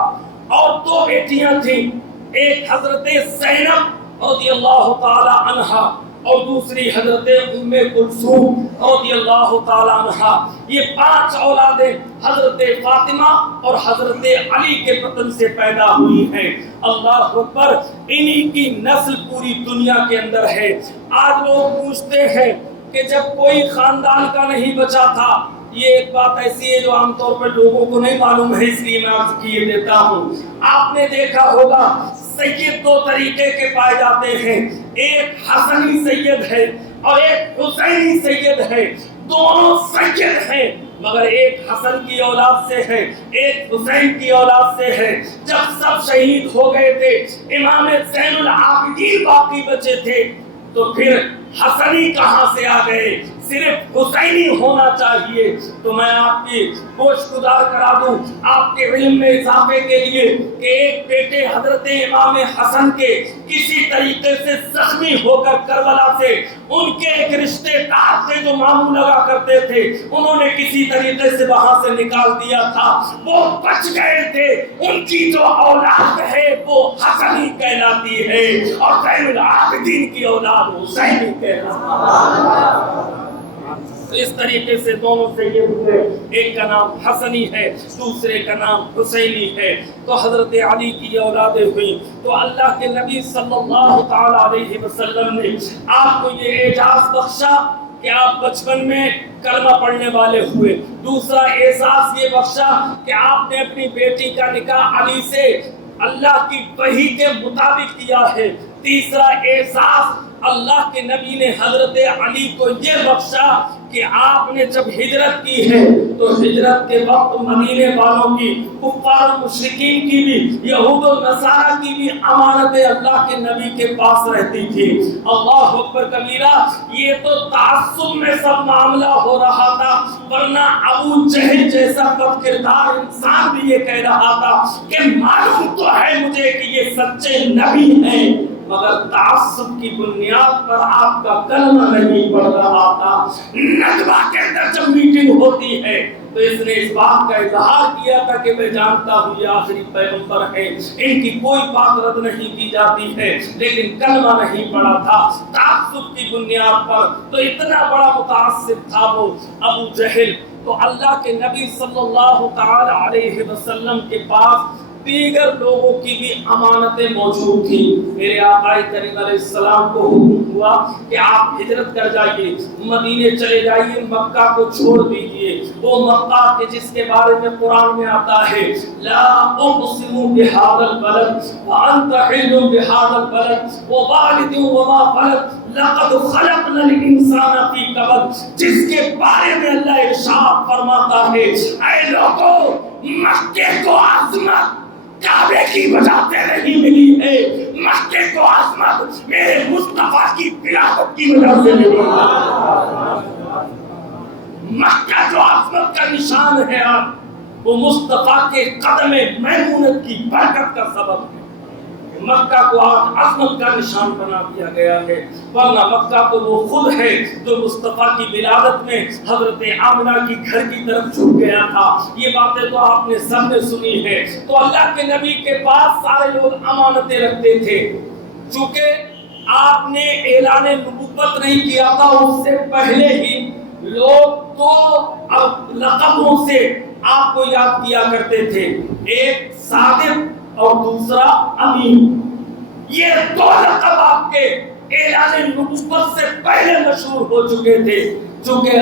اور دو بیٹیاں تھیں، ایک حضرت زینب رضی اللہ تعالی عنہا اور دوسری حضرت ام کلثوم رضی اللہ تعالی عنہا۔ یہ 5 اولادیں حضرت فاطمہ اور حضرت علی کے بطن سے پیدا ہوئی ہیں۔ اللہ اکبر، انہی کی نسل پوری دنیا کے اندر ہے۔ آج لوگ پوچھتے ہیں کہ جب کوئی خاندان کا نہیں بچا تھا، یہ ایک بات ایسی ہے جو عام طور پر لوگوں کو نہیں معلوم ہے، اس لیے میں عرض کیے دیتا ہوں۔ آپ نے دیکھا ہوگا سید 2 طریقے کے پائے جاتے ہیں، ایک حسنی سید ہے اور ایک حسینی سید ہے، دونوں سید ہیں مگر ایک حسن کی اولاد سے ہے، ایک حسین کی اولاد سے ہے۔ جب سب شہید ہو گئے تھے، امام زین العابدین باقی بچے تھے، تو پھر حسنی کہاں سے آ گئے؟ صرف حسینی ہونا چاہیے، تو میں آپ کی گوش گزار کرا دوں آپ کے علم میں اضافے کے لیے کہ ایک بیٹے حضرت امام حسن کے کسی طریقے سے زخمی ہو کر کربلا سے ان کے ایک رشتے دار سے جو ماموں لگا کرتے تھے، انہوں نے کسی طریقے سے وہاں سے نکال دیا تھا، وہ بچ گئے تھے، ان کی جو اولاد ہے وہ حسنی کہلاتی ہے اور زین العابدین کی اولاد حسینی کہلاتی ہے۔ اس طریقے سے دونوں سے یہ ہوئے، ایک کا نام حسنی ہے، دوسرے کا نام حسینی ہے، تو حضرت علی کی اولادیں ہوئیں۔ تو اللہ کے نبی صلی اللہ تعالی علیہ وسلم نے آپ کو یہ اعزاز بخشا کہ آپ بچپن میں کلمہ پڑھنے والے ہوئے، دوسرا اعزاز یہ بخشا کہ آپ نے اپنی بیٹی کا نکاح علی سے اللہ کی وحی کے مطابق کیا ہے، تیسرا اعزاز اللہ کے نبی نے حضرت علی کو یہ بخشا کہ آپ نے جب ہجرت کی ہے تو ہجرت کے وقت مدینے والوں کی، کفار و مشرکین کی بھی، یہود و نصارہ کی بھی امانتیں اللہ کے نبی کے پاس رہتی تھی۔ اللہ اکبر کبیرہ، یہ تو تعصب میں سب معاملہ ہو رہا تھا، ورنہ ابو جہل جیسا بد کردار انسان بھی یہ کہہ رہا تھا کہ معلوم تو ہے مجھے کہ یہ سچے نبی ہیں، مگر تعصب کی بنیاد پر آپ کا کلمہ نہیں پڑھ رہا تھا۔ ندوہ کے اندر جب میٹنگ ہوتی ہے تو اس نے اس بات کا اظہار کیا تھا کہ میں جانتا ہوں یہ آخری پیغمبر ہے، ان کی کوئی بات رد نہیں کی جاتی ہے، لیکن کلمہ نہیں پڑھا تھا تعصب کی بنیاد پر۔ تو اتنا بڑا متعصب تھا وہ ابو جہل۔ تو اللہ کے نبی صلی اللہ تعالی علیہ وسلم کے پاس دیگر لوگوں کی بھی امانتیں موجود تھیں۔ میرے آقا کریم علیہ السلام کو حکم ہوا کہ آپ ہجرت کر جائیے، مدینے چلے جائیے، مکہ کو چھوڑ دیجئے۔ وہ مکہ کے جس کے بارے میں قرآن میں آتا ہے لا اقسم بهذا البلد وانت حل بهذا البلد ووالد وما ولد لقد خلقنا الانسان فی کبد، جس کے بارے میں اللہ ارشاد فرماتا ہے اے لوگوں، مکے کو عظمت کعبے کی وجہ سے نہیں ملی ہے، مکے کو عظمت میرے مصطفیٰ کی ولادت کی وجہ سے ملی ہے۔ مکہ جو عظمت کا نشان ہے وہ مصطفیٰ کے قدم میمونت کی برکت کا سبب ہے۔ مکہ کو آج عظمت کا نشان بنا دیا گیا ہے، ورنہ مکہ تو وہ خود ہے جو مصطفیٰ کی ولادت میں حضرت آمنہ کی گھر کی طرف جھک گیا تھا۔ یہ باتیں تو آپ نے سب نے سنی ہے۔ تو اللہ کے نبی کے پاس سارے لوگ امانتیں رکھتے تھے، چونکہ آپ نے اعلان نبوت نہیں کیا تھا، اس سے پہلے ہی لوگ تو لقبوں سے آپ کو یاد کیا کرتے تھے، ایک صادق اور دوسرا امین۔ یہ دو لقب آپ کے اعلان نبوت سے پہلے مشہور ہو چکے تھے، چونکہ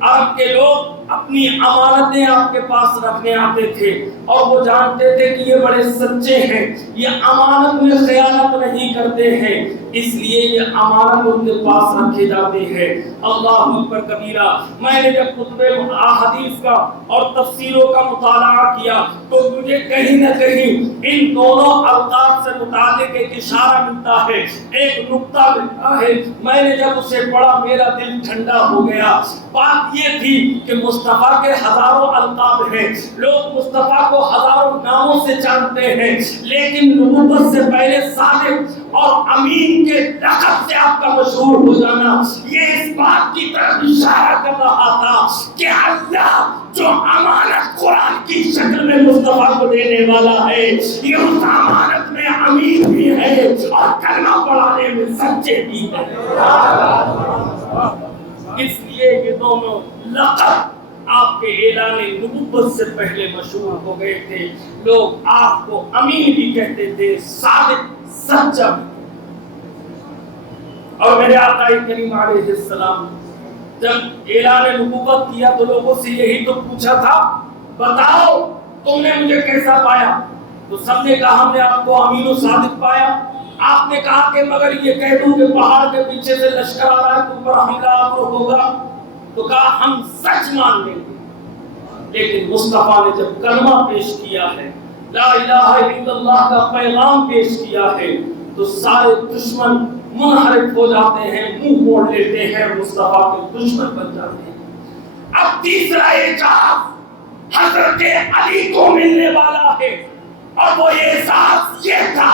عرب کے لوگ اپنی امانتیں آپ کے پاس رکھنے آتے تھے اور وہ جانتے تھے کہ یہ بڑے سچے ہیں، یہ امانت میں خیانت نہیں کرتے ہیں، اس لیے یہ امانت ان کے پاس رکھے جاتے ہیں۔ اللہ اکبر کبیرہ، میں نے جب خطبے احادیث کا اور تفسیروں کا مطالعہ کیا تو مجھے کہیں نہ کہیں ان دونوں الفاظ سے متعلق ایک اشارہ ملتا ہے، ایک نقطہ ملتا ہے۔ میں نے جب اسے پڑھا میرا دل ٹھنڈا ہو گیا۔ بات یہ تھی کہ مصطفیٰ کے ہزاروں القاب ہیں، لوگ مصطفیٰ کو ہزاروں ناموں سے جانتے ہیں، لیکن نبوت سے پہلے صادق اور امین کے لقب سے آپ کا مشہور ہو جانا یہ اس بات کی طرف اشارہ کر رہا تھا کہ اللہ جو امانت قرآن کی شکل میں مصطفیٰ کو دینے والا ہے، یہ اس امانت میں امین بھی ہے اور کلمہ پڑھانے میں سچے بھی ہے۔ اس لیے یہ دونوں لقب آپ کے اعلان نبوت سے پہلے مشہور ہو گئے تھے۔ لوگ آپ کو امین بھی کہتے تھے، صادق، سچا۔ اور میرے آقا کریم علیہ السلام جب اعلان نبوت کیا تو لوگوں سے یہی تو پوچھا تھا، بتاؤ تم نے مجھے کیسا پایا؟ تو سب نے کہا ہم نے آپ کو امین و صادق پایا۔ آپ نے کہا کہ مگر یہ کہہ دوں کہ پہاڑ کے پیچھے سے لشکر آ رہا ہے، تم پر حملہ آور ہوگا، تو کہا ہم سچ مان لیں گے۔ لیکن مصطفیٰ نے جب کلمہ پیش کیا ہے، لا الہ الا اللہ کا پیغام پیش کیا ہے، تو سارے دشمن منحرف ہو جاتے ہیں، منہ موڑ لیتے ہیں، مصطفیٰ کے دشمن بن جاتے ہیں۔ اب تیسرا اعجاز حضرت علی کو ملنے والا ہے، اور وہ احساس یہ تھا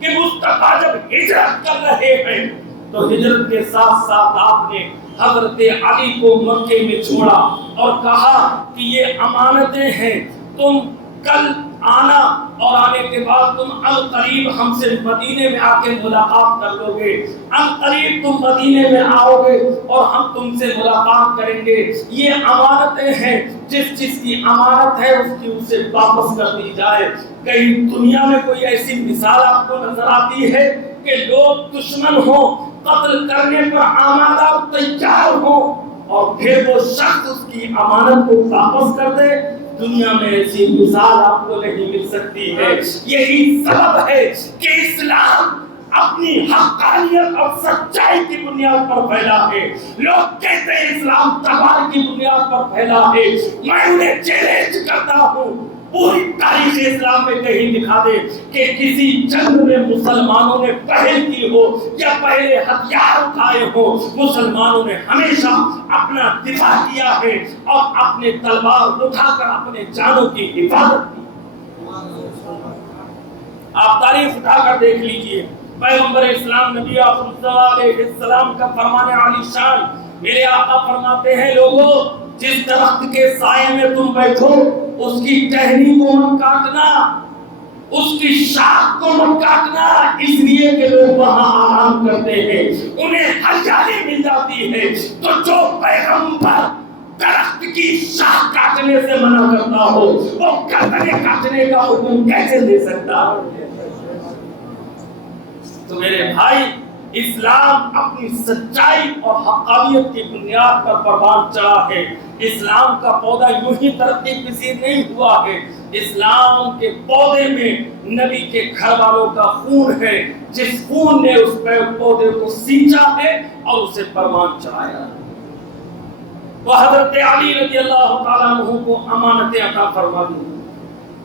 کہ مصطفیٰ جب ہجرت کر رہے ہیں تو ہجرت کے ساتھ ساتھ آپ نے حضرت علی کو مکے میں چھوڑا اور کہا کہ یہ امانتیں ہیں، تم کل آنا اور آنے کے بعد تم عنقریب ہم سے مدینے میں آ کے ملاقات کر لو گے، عنقریب تم مدینے میں آؤ گے اور ہم تم سے ملاقات کریں گے۔ یہ امانتیں ہیں، جس چیز کی امانت ہے اس کی اسے واپس کر دی جائے۔ کہیں دنیا میں کوئی ایسی مثال آپ کو نظر آتی ہے کہ لوگ دشمن ہوں، قتل کرنے پر آمادہ اور تیار ہوں، اور پھر وہ شخص اس کی امانت کو واپس کر دے؟ دنیا میں ایسی مثال آپ کو نہیں مل سکتی ہے۔ یہی سبب ہے کہ اسلام اپنی حقانیت اور سچائی کی بنیاد پر پھیلا ہے۔ لوگ کہتے ہیں اسلام تلوار کی بنیاد پر پھیلا ہے، میں انہیں چیلنج کرتا ہوں، پوری تاریخ اسلام میں کہیں دکھا دے کہ کسی جنگ میں مسلمانوں نے پہل کی ہو یا پہلے ہتھیار اٹھائے ہو۔ مسلمانوں نے ہمیشہ اپنا دفاع کیا ہے اور اپنے تلوار اٹھا کر اپنے جانوں کی حفاظت کی۔ آپ تاریخ اٹھا کر دیکھ لیجئے، پیغمبر اسلام نبی اکرم علیہ السلام کا فرمان عالی شان، میرے آقا فرماتے ہیں لوگوں جس درخت کے سائے میں تم بیٹھو اس کی ٹہنی کو مت کاٹنا، اس کی شاخ کو مت کاٹنا، اس لیے کہ لوگ وہاں آرام کرتے ہیں، انہیں ہریالی مل جاتی ہے۔ تو جو پیغمبر درخت کی شاخ کاٹنے سے منع کرتا ہو وہ گردنیں کاٹنے کا حکم کیسے دے سکتا؟ تو میرے بھائی، اسلام اپنی سچائی اور حقانیت کی بنیاد پر پروان چڑھا ہے۔ اسلام کا پودا یوں ہی ترقی پذیر نہیں ہوا ہے، اسلام کے پودے میں نبی کے گھر والوں کا خون ہے، جس خون نے اس پودے کو سینچا ہے اور اسے پروان چڑھایا۔ وہ حضرت علی رضی اللہ تعالیٰ عنہ کو امانتیں عطا فرما دی۔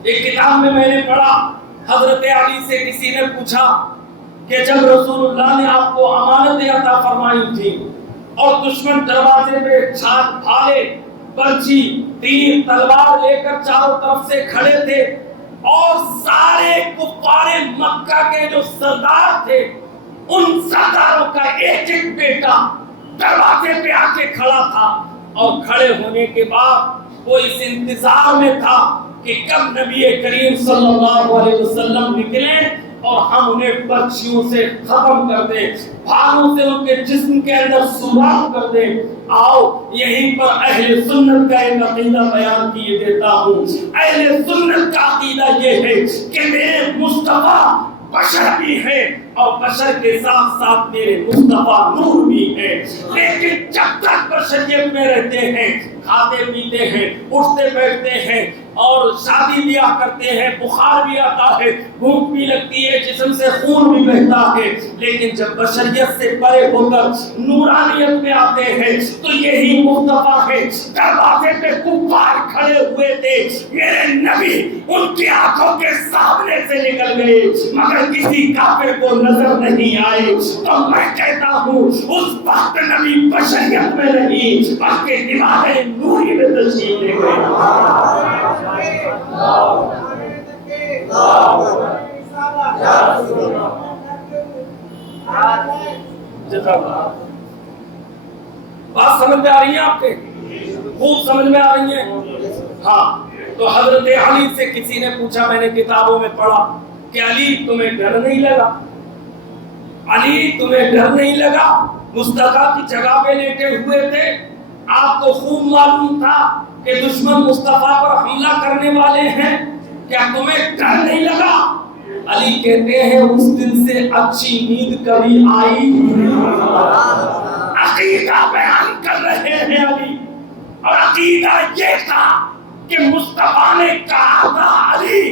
ایک کتاب میں نے پڑھا، حضرت علی سے کسی نے پوچھا کہ جب رسول اللہ نے آپ کو امانتیں عطا فرمائی تھی اور دشمن دروازے پہ چھات بھالے، برچھی، تیر، تلوار لے کر چاروں طرف سے کھڑے تھے اور سارے کفار مکہ کے جو سردار تھے ان سرداروں کا ایک ایک بیٹا دروازے پہ آ کے کھڑا تھا، اور کھڑے ہونے کے بعد وہ اس انتظار میں تھا کہ کب نبی کریم صلی اللہ علیہ وسلم نکلیں اور ہم انہیں برچھیوں سے ختم کر دیں، بھالوں سے ان کے جسم کے اندر سوراخ کر دیں۔ آؤ یہیں پر اہل سنت کا ایک عقیدہ بیان کیے دیتا ہوں۔ اہل سنت کا عقیدہ یہ ہے کہ میرے مصطفیٰ بشر بھی ہے اور بشر کے ساتھ ساتھ میرے مصطفیٰ نور بھی ہے، لیکن جب تک بشریت میں رہتے ہیں، کھاتے پیتے ہیں، اٹھتے بیٹھتے ہیں اور شادی بیاہ کرتے ہیں، بخار بھی آتا ہے، بھوک بھی لگتی ہے، جسم سے خون بھی بہتا ہے، لیکن جب بشریت سے پرے ہو کر نورانیت میں آتے ہیں تو یہی مصطفیٰ ہے۔ دروازے پہ کفار کھڑے ہوئے تھے، میرے نبی ان کی آنکھوں کے سامنے سے نکل گئے مگر کسی کافر کو نظر نہیں آئے۔ تو میں کہتا ہوں اس وقت نبی بشریت میں نہیں بلکہ دیوار نوری میں تشریف لے گئے۔ بات سمجھ میں آ رہی ہے آپ کے؟ خوب سمجھ میں آ رہی ہے؟ ہاں، تو حضرت علی سے کسی نے پوچھا، میں نے کتابوں میں پڑھا کہ علی تمہیں ڈر نہیں لگا؟ علی تمہیں ڈر نہیں لگا؟ مصطفیٰ کی جگہ پہ لیٹے ہوئے تھے، آپ کو خوب معلوم تھا کہ دشمن مصطفیٰ پر حملہ کرنے والے ہیں، کیا تمہیں ڈر نہیں لگا؟ علی کہتے ہیں اس دن سے اچھی نیند کبھی آئی عقیدہ بیان کر رہے ہیں علی، اور عقیدہ یہ تھا کہ مصطفیٰ نے کہا تھا علی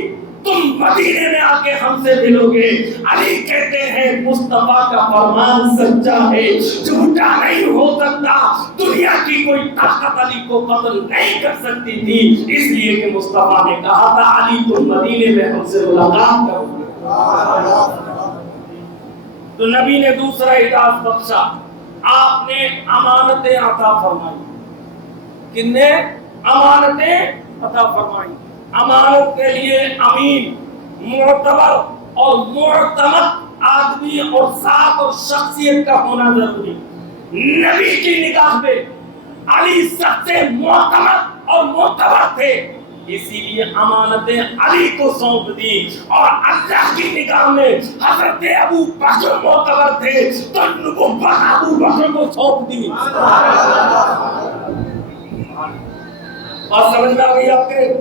تم مدینے میں آ کے ہم سے ملو گے۔ علی کہتے ہیں مصطفیٰ کا فرمان سچا ہے، جھوٹا نہیں ہو سکتا، دنیا کی کوئی طاقت علی کو قتل نہیں کر سکتی تھی، اس لیے کہ مصطفیٰ نے کہا تھا علی تم مدینے میں ہم سے ملاقات کرو گے۔ تو نبی نے دوسرا اعزاز بخشا، آپ نے امانتیں عطا فرمائی۔ کن نے؟ امانتیں عطا فرمائی۔ امانت کے لیے امین، معتبر اور معتمد آدمی اور ذات اور شخصیت کا ہونا ضروری۔ نبی کی نگاہ میں علی سب سے معتمد اور معتبر تھے، اسی لیے امانتیں علی کو سونپ دی، اور اللہ کی نگاہ میں حضرت ابو بکر معتبر تھے تو نبوت ابو بکر کو سونپ دی۔ بات سمجھ میں آ گئی آپ کے؟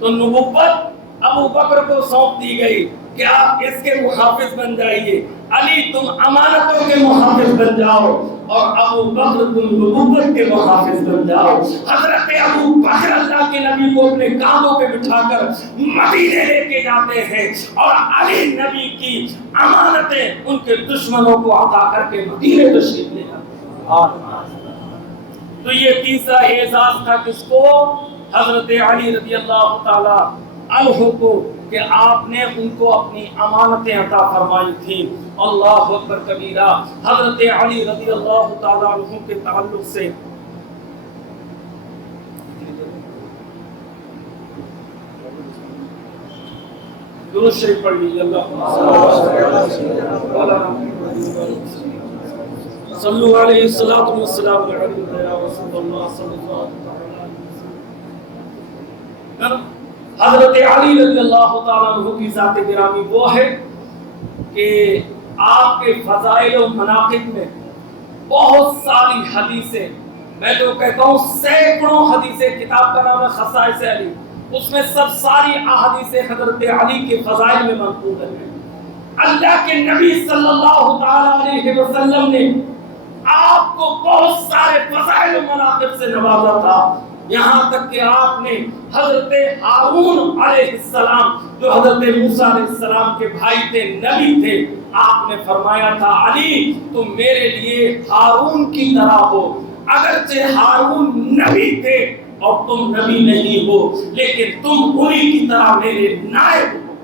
تو نبوت ابو بکر کو سونپ دی گئی کہ آپ اس کے محافظ بن جائیے، علی تم امانتوں کے محافظ بن جاؤ، اور ابو بکر تم نبوت کے محافظ بن جاؤ۔ حضرت ابو بکر اللہ کے نبی کو اپنے کاندھوں پہ بٹھا کر مدینے لے کے جاتے ہیں، اور علی نبی کی امانتیں ان کے دشمنوں کو عطا کر کے مدینے تشریف لے جاتے ہیں۔ تو یہ تیسرا اعزاز تھا کس کو؟ حضرت علی رضی اللہ تعالی عنہ کو، کہ آپ نے ان کو اپنی امانتیں عطا فرمائی تھیں۔ اللہ اکبر کبیرہ۔ حضرت علی رضی اللہ تعالی عنہ کے تعلق سے درود شریف پڑھ لیجیے۔ اللہ صلو علیہ الصلوۃ والسلام علیہ یا رسول اللہ صلی اللہ علیہ وسلم۔ حضرت علی رضی اللہ تعالیٰ عنہ کی ذات گرامی وہ ہے کہ آپ کے فضائل و مناقب میں بہت ساری حدیثیں، میں تو کہتا ہوں سینکڑوں حدیثیں، کتاب کا نام ہے خصائص علی، اس میں سب ساری احادیثیں حضرت علی کے فضائل میں منقول ہیں۔ اللہ کے نبی صلی اللہ تعالیٰ علیہ وسلم نے آپ کو بہت سارے فضائل و مناقب سے نوازا تھا، یہاں تک کہ آپ نے حضرت ہارون علیہ السلام جو حضرت موسیٰ علیہ السلام کے بھائی تھے، نبی تھے، آپ نے فرمایا تھا علی تم میرے لیے ہارون کی طرح ہو، اگرچہ ہارون نبی تھے اور تم نبی نہیں ہو، لیکن تم انہی کی طرح میرے نائب ہو۔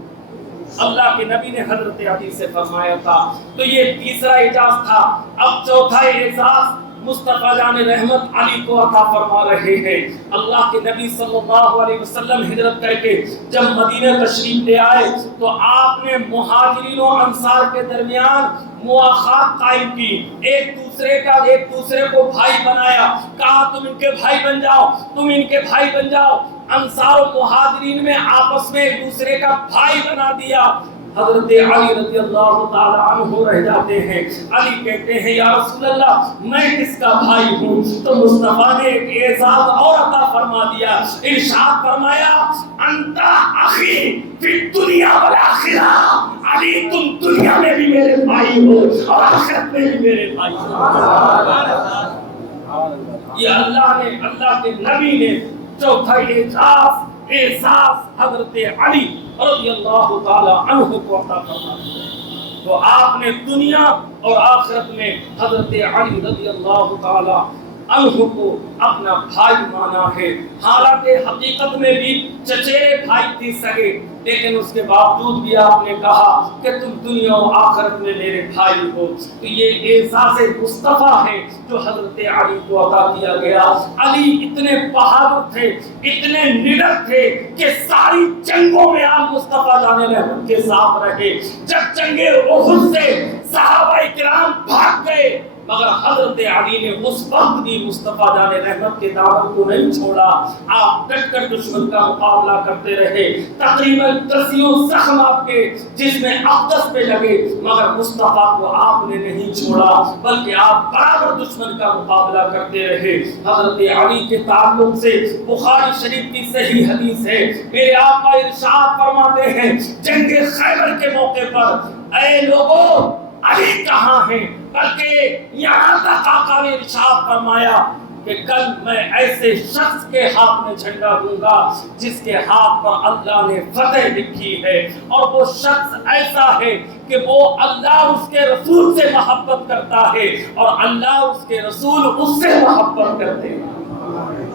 اللہ کے نبی نے حضرت علی سے فرمایا تھا۔ تو یہ تیسرا اعزاز تھا۔ اب چوتھا اعزاز مصطفیٰ جان رحمت علی کو عطا فرما رہے ہیں۔ اللہ کے نبی صلی اللہ علیہ وسلم ہجرت کر کے جب مدینہ تشریف لے آئے تو آپ نے مہاجرین و انصار کے درمیان مواخات قائم کی، ایک دوسرے کو بھائی بنایا، کہا تم ان کے بھائی بن جاؤ، تم ان کے بھائی بن جاؤ۔ انصار و مہاجرین میں آپس میں ایک دوسرے کا بھائی بنا دیا۔ حضرت علی رضی اللہ تعالی عنہ رہ جاتے ہیں، علی کہتے ہیں یا رسول اللہ میں کس کا بھائی ہوں؟ تو مصطفیٰ نے ایک اعزاز اور عطا فرما دیا، ارشاد فرمایا انت اخی فی الدنیا والآخرہ، علی تم دنیا میں بھی میرے بھائی ہو اور آخرت میں بھی میرے بھائی ہو۔ یہ اللہ کے نبی نے چوتھا اعزاز حضرت علی رضی اللہ تعالی عنہ کو عطا فرما دیا۔ تو آپ نے دنیا اور آخرت میں حضرت علی رضی اللہ تعالی عنہ کو اپنا بھائی مانا ہے، حالانکہ حقیقت میں بھی چچیرے بھائی تھے سگے، لیکن اس کے باوجود بھی آپ نے کہا کہ تم دنیا و آخرت میں میرے بھائی ہو۔ تو یہ اعزاز مصطفیٰ ہے جو حضرت علی کو عطا کیا گیا۔ علی اتنے بہادر تھے، اتنے نڈر تھے کہ ساری جنگوں میں آپ مصطفیٰ جان رحمت کے ساتھ رہے۔ جب جنگ احد سے صحابہ کرام بھاگ گئے مگر حضرت علی نے اس وقت بھی مصطفیٰ جان رحمت کے دعوت کو نہیں چھوڑا، آپ ڈٹ کر دشمن کا مقابلہ کرتے رہے۔ تقریباً 10 زخم آپ کے جسم اقدس پہ لگے مگر مصطفیٰ کو آپ نے نہیں چھوڑا، بلکہ آپ برابر دشمن کا مقابلہ کرتے رہے۔ حضرت علی کے تعلق سے بخاری شریف کی صحیح حدیث ہے، میرے آقا ارشاد فرماتے ہیں جنگ خیبر کے موقع پر اے لوگوں علی کہاں ہیں، بلکہ یہاں تک آقا نے ارشاد فرمایا کہ کل میں ایسے شخص کے ہاتھ میں جھنڈا دوں گا جس کے ہاتھ پر اللہ نے فتح لکھی ہے، اور وہ شخص ایسا ہے کہ وہ اللہ اور اس کے رسول سے محبت کرتا ہے اور اللہ اور اس کے رسول اس سے محبت کرتے ہیں۔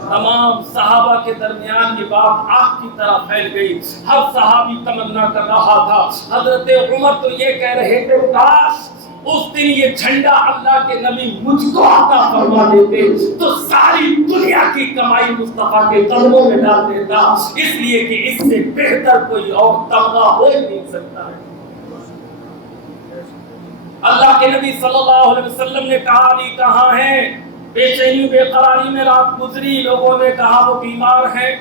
تمام صحابہ کے درمیان یہ بات آگ کی طرح پھیل گئی. ہر صحابی تمنا کر رہا تھا. حضرت عمر تو یہ کہہ رہے تھے کاش اس دن یہ جھنڈا اللہ کے نبی مجھ کو عطا فرما دیتے تو ساری دنیا کی کمائی مصطفیٰ کے قدموں میں ڈال دیتا, اس لیے کہ اس سے بہتر کوئی اور تمغہ ہو ہی نہیں سکتا ہے. اللہ کے نبی صلی اللہ علیہ وسلم نے کہا علی کہاں ہیں؟ بے چینی بے قراری میں رات گزری. لوگوں نے کہا وہ بیمار ہیں,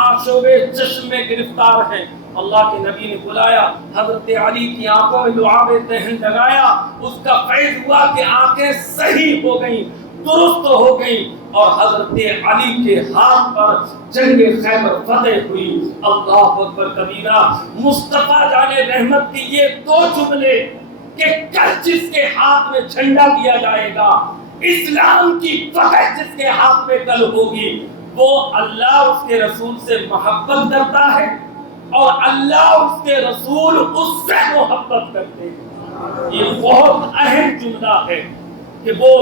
آشوب چشم میں گرفتار ہیں. اللہ کے نبی نے بلایا, حضرت علی کی آنکھوں میں لعاب دہن لگایا. اس کا فیض ہوا کہ آنکھیں صحیح ہو گئیں, درست ہو گئیں, اور حضرت علی کے ہاتھ پر جنگ خیبر فتح ہوئی. اللہ اکبر کبیرہ. مصطفیٰ جان رحمت کی یہ دو جملے کہ کل جس کے ہاتھ میں جھنڈا دیا جائے گا, اسلام کی فتح جس کے ہاتھ میں کل ہوگی, وہ اللہ اس کے رسول سے محبت کرتا ہے اور اللہ اس کے رسول اس سے محبت کرتے ہیں. یہ بہت اہم جملہ ہے کہ وہ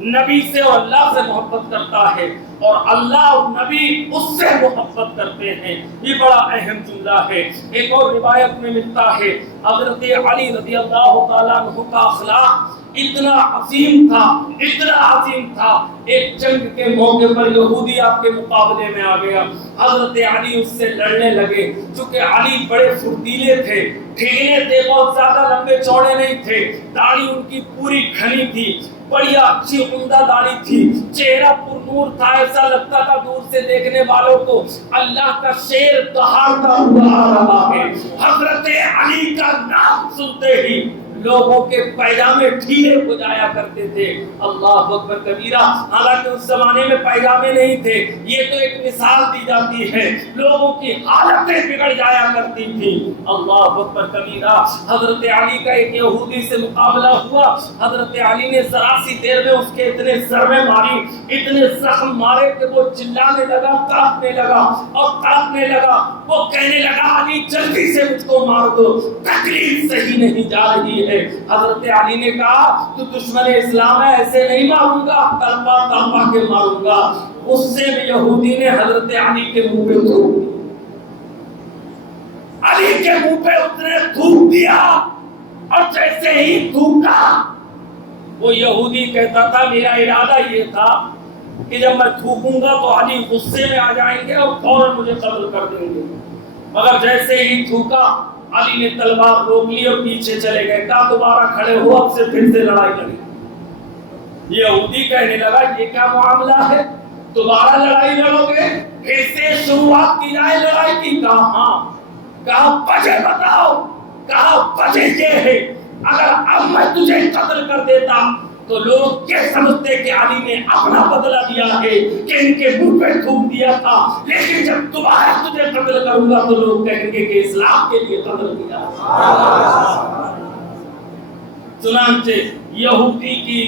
نبی سے اور اللہ سے محبت کرتا ہے اور اللہ اور نبی اس سے محبت کرتے ہیں. یہ بڑا اہم جملہ ہے. ایک اور روایت میں ملتا ہے حضرت علی رضی اللہ تعالیٰ عنہ کا اخلاق اتنا عظیم تھا, اتنا عظیم تھا. ایک جنگ کے موقع پر یہودی آپ کے مقابلے میں آ گیا. حضرت علی اس سے لڑنے لگے. چونکہ علی بڑے پھرتیلے تھے, ٹھیلے تھے, بہت زیادہ لمبے چوڑے نہیں تھے, داڑھی ان کی پوری گھنی تھی, بڑھیا اچھی عمدہ داڑھی تھی, چہرہ پر نور تھا, ایسا لگتا تھا دور سے دیکھنے والوں کو اللہ کا شیر دہاڑتا ہوا آ رہا ہے. حضرت علی کا نام سنتے ہی لوگوں کے پیجامے ڈھیلے ہو جایا کرتے تھے. اللہ اکبر کبیرہ. حالانکہ اس زمانے میں پیجامے نہیں تھے, یہ تو ایک مثال دی جاتی ہے. لوگوں کی حالتیں بگڑ جایا کرتی تھی. اللہ اکبر کبیرہ. حضرت علی کا ایک یہودی سے مقابلہ ہوا. حضرت علی نے ذرا سی دیر میں اس کے اتنے ضربے ماری, اتنے زخم مارے کہ وہ چلانے لگا, کاپنے لگا اور تڑپنے لگا. وہ کہنے لگا علی جلدی سے مجھ کو مار دو, تکلیف صحیح نہیں جا رہی ہے. حضرت علی نے کہا تو دشمن اسلام ہے, ایسے نہیں ماروں گا, تلپا تلپا کے ماروں گا. غصے میں یہودی نے حضرت علی کے منہ پہ تھوک دیا. علی کے منہ پہ اس نے تھوک دیا اور جیسے ہی تھوکا, وہ یہودی کہتا تھا میرا ارادہ یہ تھا کہ جب میں تھوکوں گا تو علی غصے میں آ جائیں گے اور فوراً مجھے قتل کر دیں گے. مگر جیسے ہی تھوکا علی نے تلوار روک لی اور پیچھے چلے گئے. کہا دوبارہ کھڑے ہو, اب سے پھر سے لڑائی لڑی. یہودی کہنے لگا یہ کیا معاملہ ہے, دوبارہ لڑائی لڑو گے, پھر سے شروعات کی جائے لڑائی کی. کہا ہاں. کہا وجہ بتاؤ. کہا وجہ یہ ہے اگر اب میں تجھے قتل کر دیتا تو لوگ یہ سمجھتے کہ علی نے اپنا بدلہ دیا ہے کہ ان کے منہ پہ تھوک دیا تھا, لیکن جب دوبارہ تجھے قتل کروں گا تو لوگ کہیں گے کہ اسلام کے لیے قتل کیا. چنانچہ یہودی کی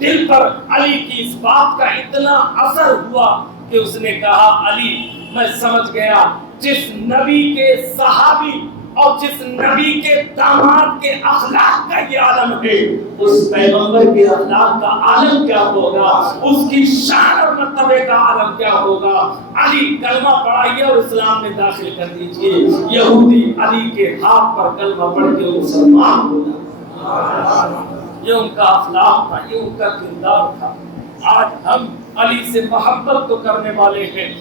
دل پر علی کی اس بات کا اتنا اثر ہوا کہ اس نے کہا علی میں سمجھ گیا جس نبی کے صحابی اور جس نبی کے داماد کے اخلاق کا یہ عالم ہے, اس پیغمبر کے اخلاق کا عالم کیا ہوگا, اس کی شان اور مرتبے کا عالم کیا ہوگا. علی کلمہ پڑھائیے اور اسلام میں داخل کر دیجئے. یہودی علی کے ہاتھ پر کلمہ پڑھ کے مسلمان ہو جاتا. یہ ان کا اخلاق تھا, یہ ان کا کردار تھا. آج ہم علی سے محبت تو کرنے والے ہیں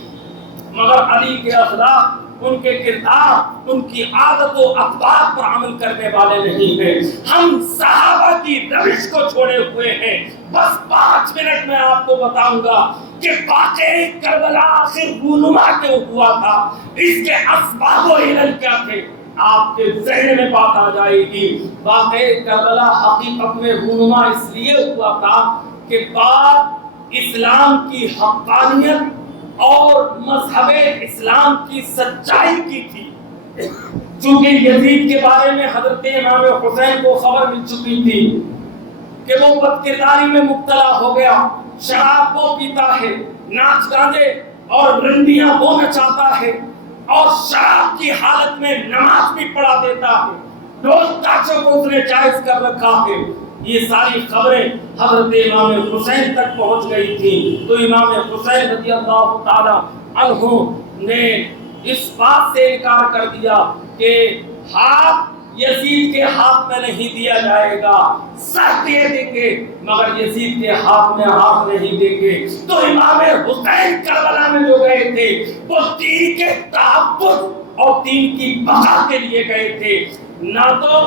مگر علی کے اخلاق, ان کے کردار, ان کی عادت و اخلاق پر عمل کرنے والے نہیں ہیں. ہم صحابہ کی روش کو چھوڑے ہوئے ہیں. بس 5 منٹ میں آپ کو بتاؤں گا کہ واقعہ کربلا آخر رونما کیوں ہوا تھا, اس کے اسباب و علل کیا تھے. آپ کے ذہن میں بات آ جائے گی. واقعہ کربلا حقیقت میں رونما اس لیے ہوا تھا کہ بات اسلام کی حقانیت اور مذہب اسلام کی سچائی کی تھی. چونکہ یزید کے بارے میں حضرت امام حسین کو خبر مل چکی تھی کہ وہ بد کرداری میں مبتلا ہو گیا, شراب وہ پیتا ہے, ناچ گانے اور رندیاں وہ نچاتا ہے اور شراب کی حالت میں نماز بھی پڑھا دیتا ہے. روز تاچوں کو اس نے جائز کر رکھا ہے. یہ ساری خبریں حضرت امام حسین تک پہنچ گئی تھی، تو امام حسین رضی اللہ تعالی عنہ نے اس بات سے انکار کر دیا کہ ہاتھ یزید کے ہاتھ میں نہیں دیا جائے گا، سر دے دیں گے مگر یزید کے ہاتھ میں ہاتھ نہیں دیں گے۔ تو امام حسین کربلا میں جو گئے تھے وہ دین کے تحفظ اور دین کی بقا کے لیے گئے تھے۔ نہ تو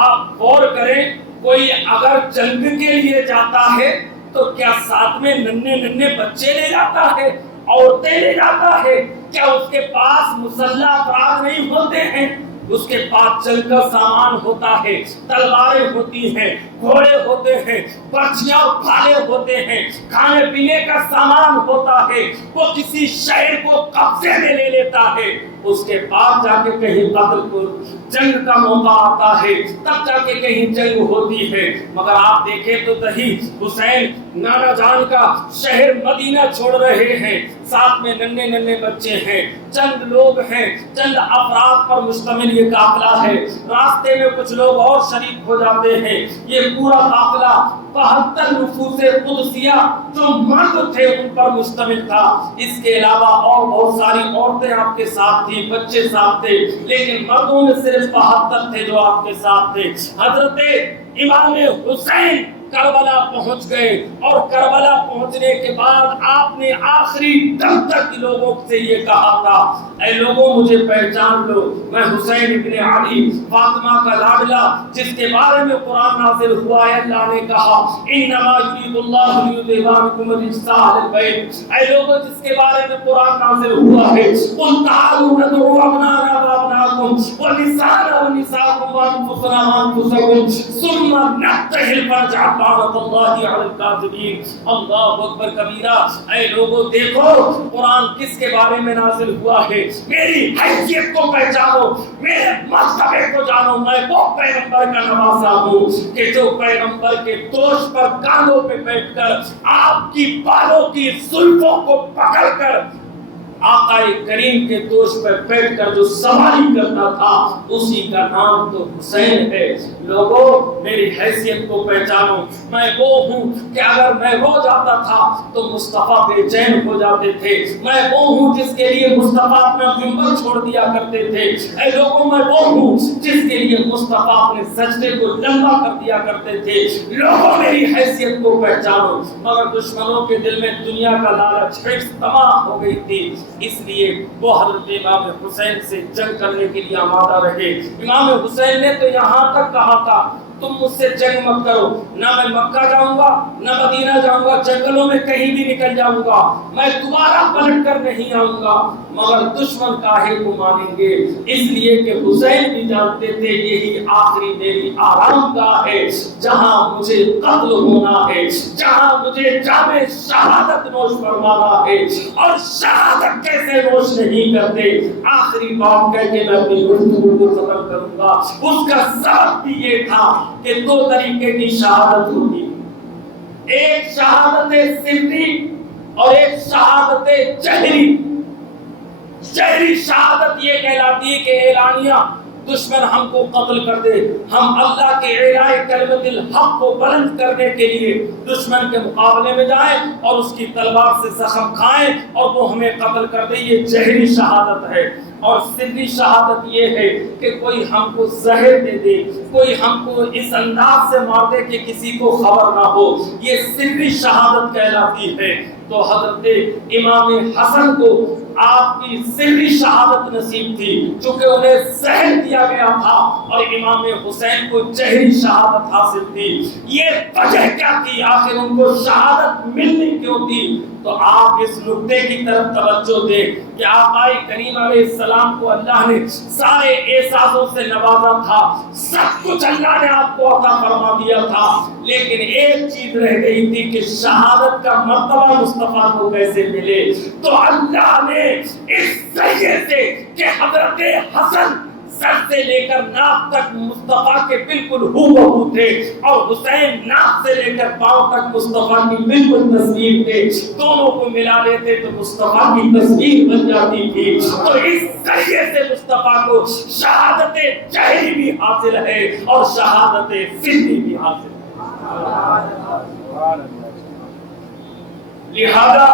آپ غور کریں، کوئی اگر جنگ کے لیے جاتا ہے تو کیا ساتھ میں ننھے ننھے بچے لے جاتا ہے، عورتیں لے جاتا ہے؟ کیا اس کے پاس مسلح افراد نہیں ہوتے ہیں؟ اس کے پاس جنگ کا سامان ہوتا ہے، تلواریں ہوتی ہیں، گھوڑے ہوتے ہیں، برچھیاں اور بھالے ہوتے ہیں، کھانے پینے کا سامان ہوتا ہے۔ وہ کسی شہر کو قبضے میں لے لیتا ہے، اس کے بعد جا کے کہیں قتل کو جنگ کا موقع آتا ہے، تب جا کے کہیں جنگ ہوتی ہے۔ مگر آپ دیکھیں تو دہی حسین نانا جان کا شہر مدینہ چھوڑ رہے ہیں، ساتھ میں ننھے ننھے بچے ہیں، چند لوگ ہیں، چند افراد پر مشتمل یہ قافلہ ہے۔ راستے میں کچھ لوگ اور شریک ہو جاتے ہیں۔ یہ پورا قافلہ 72 نفوس قدسیہ جو مرد تھے ان پر مشتمل تھا۔ اس کے علاوہ اور بہت ساری عورتیں آپ کے ساتھ تھی، بچے ساتھ تھے، لیکن مردوں میں صرف 72 تھے جو آپ کے ساتھ تھے۔ حضرت امام حسین کربلا پہنچ گئے، اور کربلا پہنچنے کے بعد آپ نے آخری دم تک لوگوں سے یہ کہا تھا، اے لوگوں مجھے پہچان لو، میں حسین ابن علی فاطمہ کا لاڈلا جس کے بارے میں قرآن نازل ہوا ہے۔ اللہ نے کہا انما یرید اللہ لیذھب عنکم الرجس اہل البیت، اے لوگوں جس کے بارے میں قرآن نازل ہوا ہے، قل تعالوا ندعو ابناءنا وابناءکم ونساءنا ونساءکم وانفسنا وانفسکم ثم نبتہل فنجعل لعنت اللہ علی الکاذبین۔ اللہ اکبر کبیرہ۔ اے لوگوں دیکھو قرآن کس کے بارے میں نازل ہوا ہے، میری حیثیت کو پہچانو، میرے مرتبے کو جانو۔ میں وہ پیغمبر کا نواسا ہوں کہ جو پیغمبر کے دوش پر کاندھوں پہ بیٹھ کر آپ کی بالوں کی زلفوں کو پکڑ کر آقا کریم کے دوش پر بیٹھ کر جو سواری کرتا تھا، اسی کا نام تو حسین ہے۔ لوگوں میری حیثیت کو پہچانو، میں وہ ہوں کہ اگر میں رو جاتا تھا تو مصطفیٰ بے چین ہو جاتے تھے، میں وہ ہوں جس کے لیے مصطفیٰ اپنا منبر چھوڑ دیا کرتے تھے۔ اے لوگوں میں وہ ہوں جس کے لیے مصطفیٰ اپنے سجدے کو لمبا کر دیا کرتے تھے۔ لوگوں میری حیثیت کو پہچانو۔ مگر دشمنوں کے دل میں دنیا کا لالچ حرص تمام ہو گئی تھی، اس لیے وہ حضرت امام حسین سے جنگ کرنے کے لیے آمادہ رہے۔ امام حسین نے تو یہاں تک کہا تھا تم مجھ سے جنگ مت کرو، نہ میں مکہ جاؤں گا نہ مدینہ جاؤں گا، جنگلوں میں کہیں بھی نکل جاؤں گا، میں دوبارہ پلٹ کر نہیں آؤں گا۔ مگر دشمن کاہے کو مانیں گے، اس لیے کہ حسین بھی جانتے تھے یہی آخری میری آرام گاہ ہے، جہاں مجھے قتل ہونا ہے، جہاں مجھے جام شہادت نوش فرمانا ہے۔ اور شہادت کیسے نوش نہیں کرتے، آخری بات کہہ کے میں اپنی گفتگو کو ختم کروں گا۔ اس کا سبب بھی یہ تھا کہ دو طریقے کی شہادت ہوتی، ایک شہادت سری اور ایک شہادت جہری۔ جہری شہادت یہ کہلاتی ہے کہ اعلانیہ دشمن ہم کو قتل کر دے، ہم اللہ کے اعلاء کلمت الحق کو بلند کرنے کے لیے دشمن کے مقابلے میں جائیں اور اس کی تلوار سے زخم کھائیں اور وہ ہمیں قتل کر دے، یہ جہری شہادت ہے۔ اور سری شہادت یہ ہے کہ کوئی ہم کو زہر دے دے، کوئی ہم کو اس انداز سے مار دے کہ کسی کو خبر نہ ہو، یہ سری شہادت کہلاتی ہے۔ تو حضرت امام حسن کو آپ کی سری شہادت نصیب تھی، چونکہ انہیں زہر دیا گیا تھا، اور امام حسین کو جہری شہادت حاصل تھی۔ یہ وجہ کیا تھی، آخر ان کو شہادت ملنی کیوں تھی؟ تو آپ اس نقطے کی طرف توجہ دیں کہ آقا کریم علیہ السلام کو اللہ نے سارے اعزازوں سے نوازا تھا، سب کچھ اللہ نے آپ کو عطا فرما دیا تھا، لیکن ایک چیز رہ گئی تھی کہ شہادت کا مرتبہ مصطفیٰ کو کیسے ملے۔ تو اللہ نے اس ذریعے سے کہ حضرت حسن سر سے لے کر ناک تک مصطفیٰ کے بالکل ہو تھے، اور حسین ناک سے لے کر پاؤں تک مصطفیٰ کی بالکل تصویر تھے، دونوں کو ملا لیتے تو مصطفیٰ کی تصویر بن جاتی تھی۔ تو اس ذریعے سے مصطفیٰ کو شہادت جہری بھی حاصل ہے اور شہادت سری بھی حاصل ہے۔ لہذا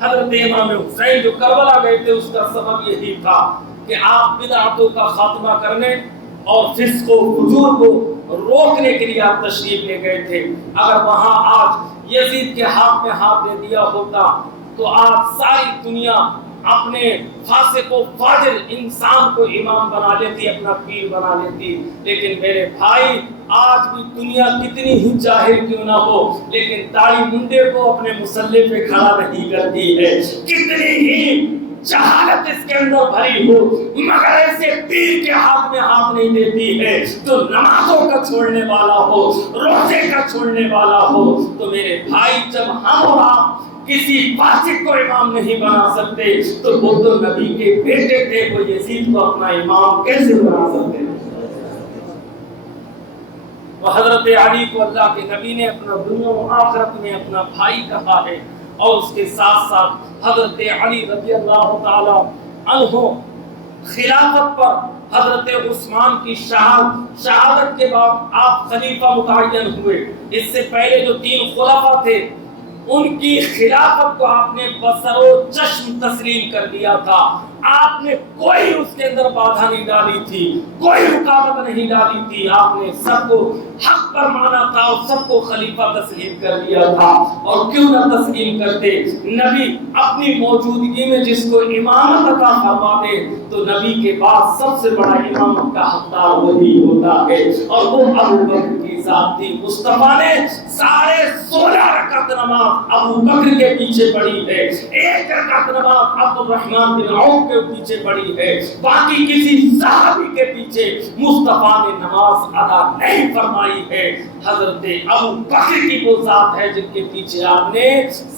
حضرت امام حسین جو کربلا گئے تھے اس کا سبب یہی تھا کہ آپ بدعتوں کا خاتمہ کرنے اور فسق و فجور کو روکنے کے لیے آپ تشریف لے گئے تھے. اگر وہاں آج یزید کے ہاتھ میں ہاتھ دے دیا ہوتا تو آج ساری دنیا اپنے فاسق و فاجر انسان کو امام بنا لیتی, اپنا پیر بنا لیتی. لیکن میرے بھائی, آج بھی دنیا کتنی ہی جاہل کیوں نہ ہو لیکن داڑھی منڈے کو اپنے مصلی پہ کھڑا نہیں کرتی ہے. کتنی ہی جہالت اس کے اندر بھری ہو مگر ایسے پیر کے ہاتھ میں ہاتھ نہیں دیتی ہے جو نمازوں کا چھوڑنے والا ہو, روزے کا چھوڑنے والا ہو. تو میرے بھائی, جب ہم اور آپ کسی فاسق کو امام نہیں بنا سکتے تو وہ تو نبی کے بیٹے تھے, وہ یزید کو اپنا امام کیسے بنا سکتے ہیں؟ وہ حضرت علی کو اللہ کے نبی نے اپنا دنیا و آخرت میں اپنا بھائی کہا ہے. اور اس کے ساتھ ساتھ حضرت علی رضی اللہ تعالی عنہ خلافت پر حضرت عثمان کی شہادت کے بعد آپ خلیفہ متعین ہوئے. اس سے پہلے جو 3 خلفاء تھے ان کی خلافت کو آپ نے بصر و چشم تسلیم کر دیا تھا. آپ نے کوئی اس کے اندر بادھا نہیں ڈالی تھی, کوئی رکاوٹ نہیں ڈالی تھی. آپ نے سب کو حق پر مانا تھا اور سب کو خلیفہ تسلیم کر دیا تھا. اور کیوں نہ تسلیم کرتے, نبی اپنی موجودگی میں جس کو امامت عطا فرما دے تو نبی کے بعد سب سے بڑا امامت کا حقدار وہی ہوتا ہے اور وہ ابو بکر کی ذات تھی. مصطفیٰ نے 16.5 رکعت نماز ابو بکر کے پیچھے پڑھی ہے, 1 رکعت نماز عبد الرحمن بن عوف کے پیچھے پڑھی ہے, باقی کسی صحابی کے پیچھے مصطفیٰ نے نماز ادا نہیں فرمائی ہے. حضرت ابو بکر کی وہ ذات ہے جن کے پیچھے آپ نے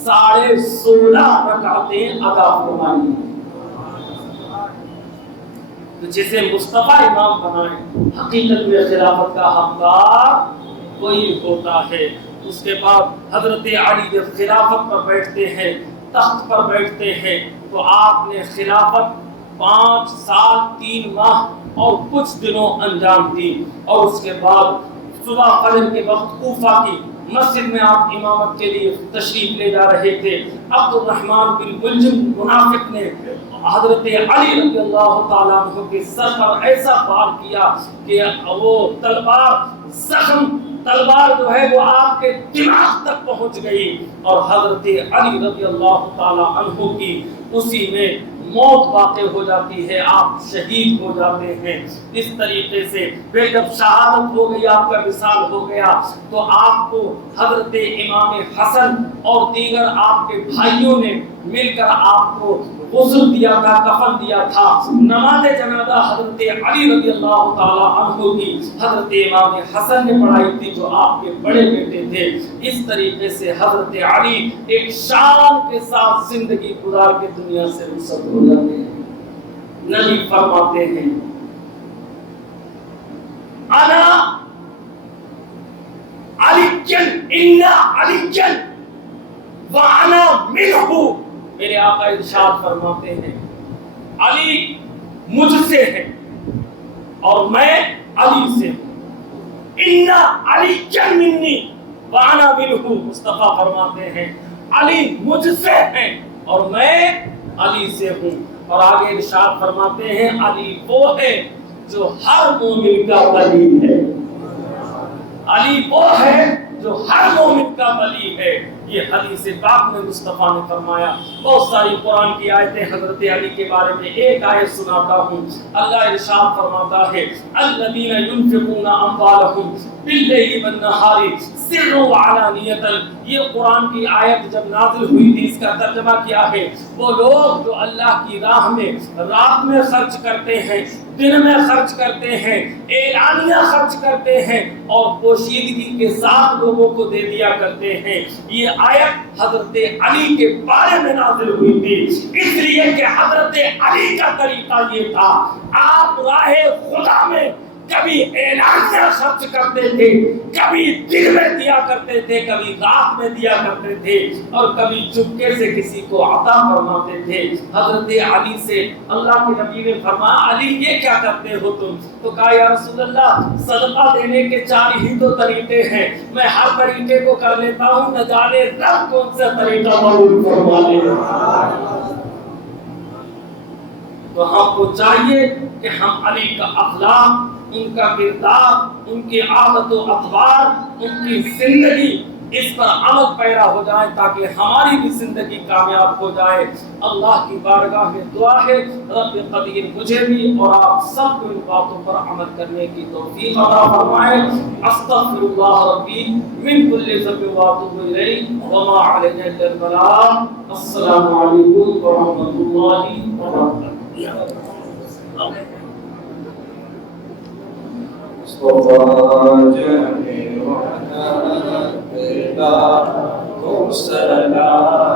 16.5 رکعتیں ادا فرمائی. تو جسے مصطفیٰ امام بنائے حقیقت میں خلافت کا حقدار وہی ہوتا ہے. اس کے بعد حضرت علی جب خلافت پر بیٹھتے ہیں, تخت پر بیٹھتے ہیں, تو آپ نے خلافت 5 سال 3 ماہ اور کچھ دنوں انجام دی. اور اس کے بعد صبح فجر کے وقت کوفہ کی مسجد میں آپ امامت کے لیے تشریف لے جا رہے تھے. عبد الرحمن بن ملجم منافق نے حضرت علی رضی اللہ تعالیٰ عنہ کے سر پر ایسا وار کیا کہ وہ تلوار جو ہے وہ آپ کے دماغ تک پہنچ گئی اور حضرت علی رضی اللہ تعالیٰ عنہ کی اسی میں موت واقع ہو جاتی ہے, آپ شہید ہو جاتے ہیں. اس طریقے سے پھر جب شہادت ہو گئی, آپ کا وصال ہو گیا, تو آپ کو حضرت امام حسن اور دیگر آپ کے بھائیوں نے مل کر آپ کو غسل دیا تھا, کفن دیا تھا. نماز جنازہ حضرت علی رضی اللہ تعالیٰ عنہ کی حضرت امام حسن نے پڑھائی تھی جو آپ کے بڑے بیٹے تھے. اس طریقے سے حضرت علی ایک شان کے ساتھ زندگی گزار کے دنیا سے رخصت ہو جاتے ہیں. نبی فرماتے ہیں انا علی علی وانا منہ. میرے آقا ارشاد فرماتے ہیں علی مجھ سے ہے اور میں علی سے ہوں. انا علی منی وانا منہ. مصطفیٰ فرماتے ہیں علی مجھ سے ہے اور میں علی سے ہوں. اور آگے ارشاد فرماتے ہیں علی وہ ہے جو ہر مومن کا ولی ہے. علی وہ ہے جو ہر مومن کا ولی ہے. یہ حدیث پاک میں مصطفیٰ نے فرمایا. بہت ساری قرآن کی آیتیں حضرت علی کے بارے میں, ایک آیت سناتا ہوں. اللہ ارشاد فرماتا ہے الذین ينفقون اموالهم باللیل والنہار سرا وعلانیۃ. یہ قرآن کی آیت جب نازل ہوئی تھی اس کا ترجمہ کیا ہے, وہ لوگ جو اللہ کی راہ میں رات میں خرچ کرتے ہیں, دن میں خرچ کرتے ہیں, اعلانیہ خرچ کرتے ہیں اور پوشیدگی کے ساتھ لوگوں کو دے دیا کرتے ہیں. یہ آیت حضرت علی کے بارے میں نازل ہوئی تھی, اس لیے کہ حضرت علی کا طریقہ یہ تھا, آپ راہ خدا میں کبھی اعلانیہ خرچ کرتے تھے، کبھی دن میں دیا کرتے تھے، کبھی رات میں دیا کرتے تھے، اور کبھی چپکے سے کسی کو عطا فرماتے تھے۔ حضرت علی سے اللہ کے نبی نے فرمایا علی یہ کیا کرتے ہو تم؟ تو کہا یا رسول اللہ صدقہ دینے کے 4 ہی تو طریقے ہیں، میں ہر طریقے کو کر لیتا ہوں، نہ جانے رب کون سا طریقہ قبول فرما لے۔ تو ہم کو چاہیے کہ ہم علی کا اخلاق، ان کا کردار، ان کی عادت و اطوار، ان کی زندگی، اس پر عمل پیرا ہو جائے تاکہ ہماری بھی زندگی کامیاب ہو جائے۔ اللہ کی بارگاہ میں دعا ہے رب قدیر مجھے بھی اور آپ سب کو ان باتوں پر عمل کرنے کی توفیق عطا فرمائے۔ استغفر اللہ ربی من کل ذنب واتوب الیہ وما علینا الا البلاغ۔ السلام علیکم ورحمۃ اللہ وبرکاتہ۔ سلام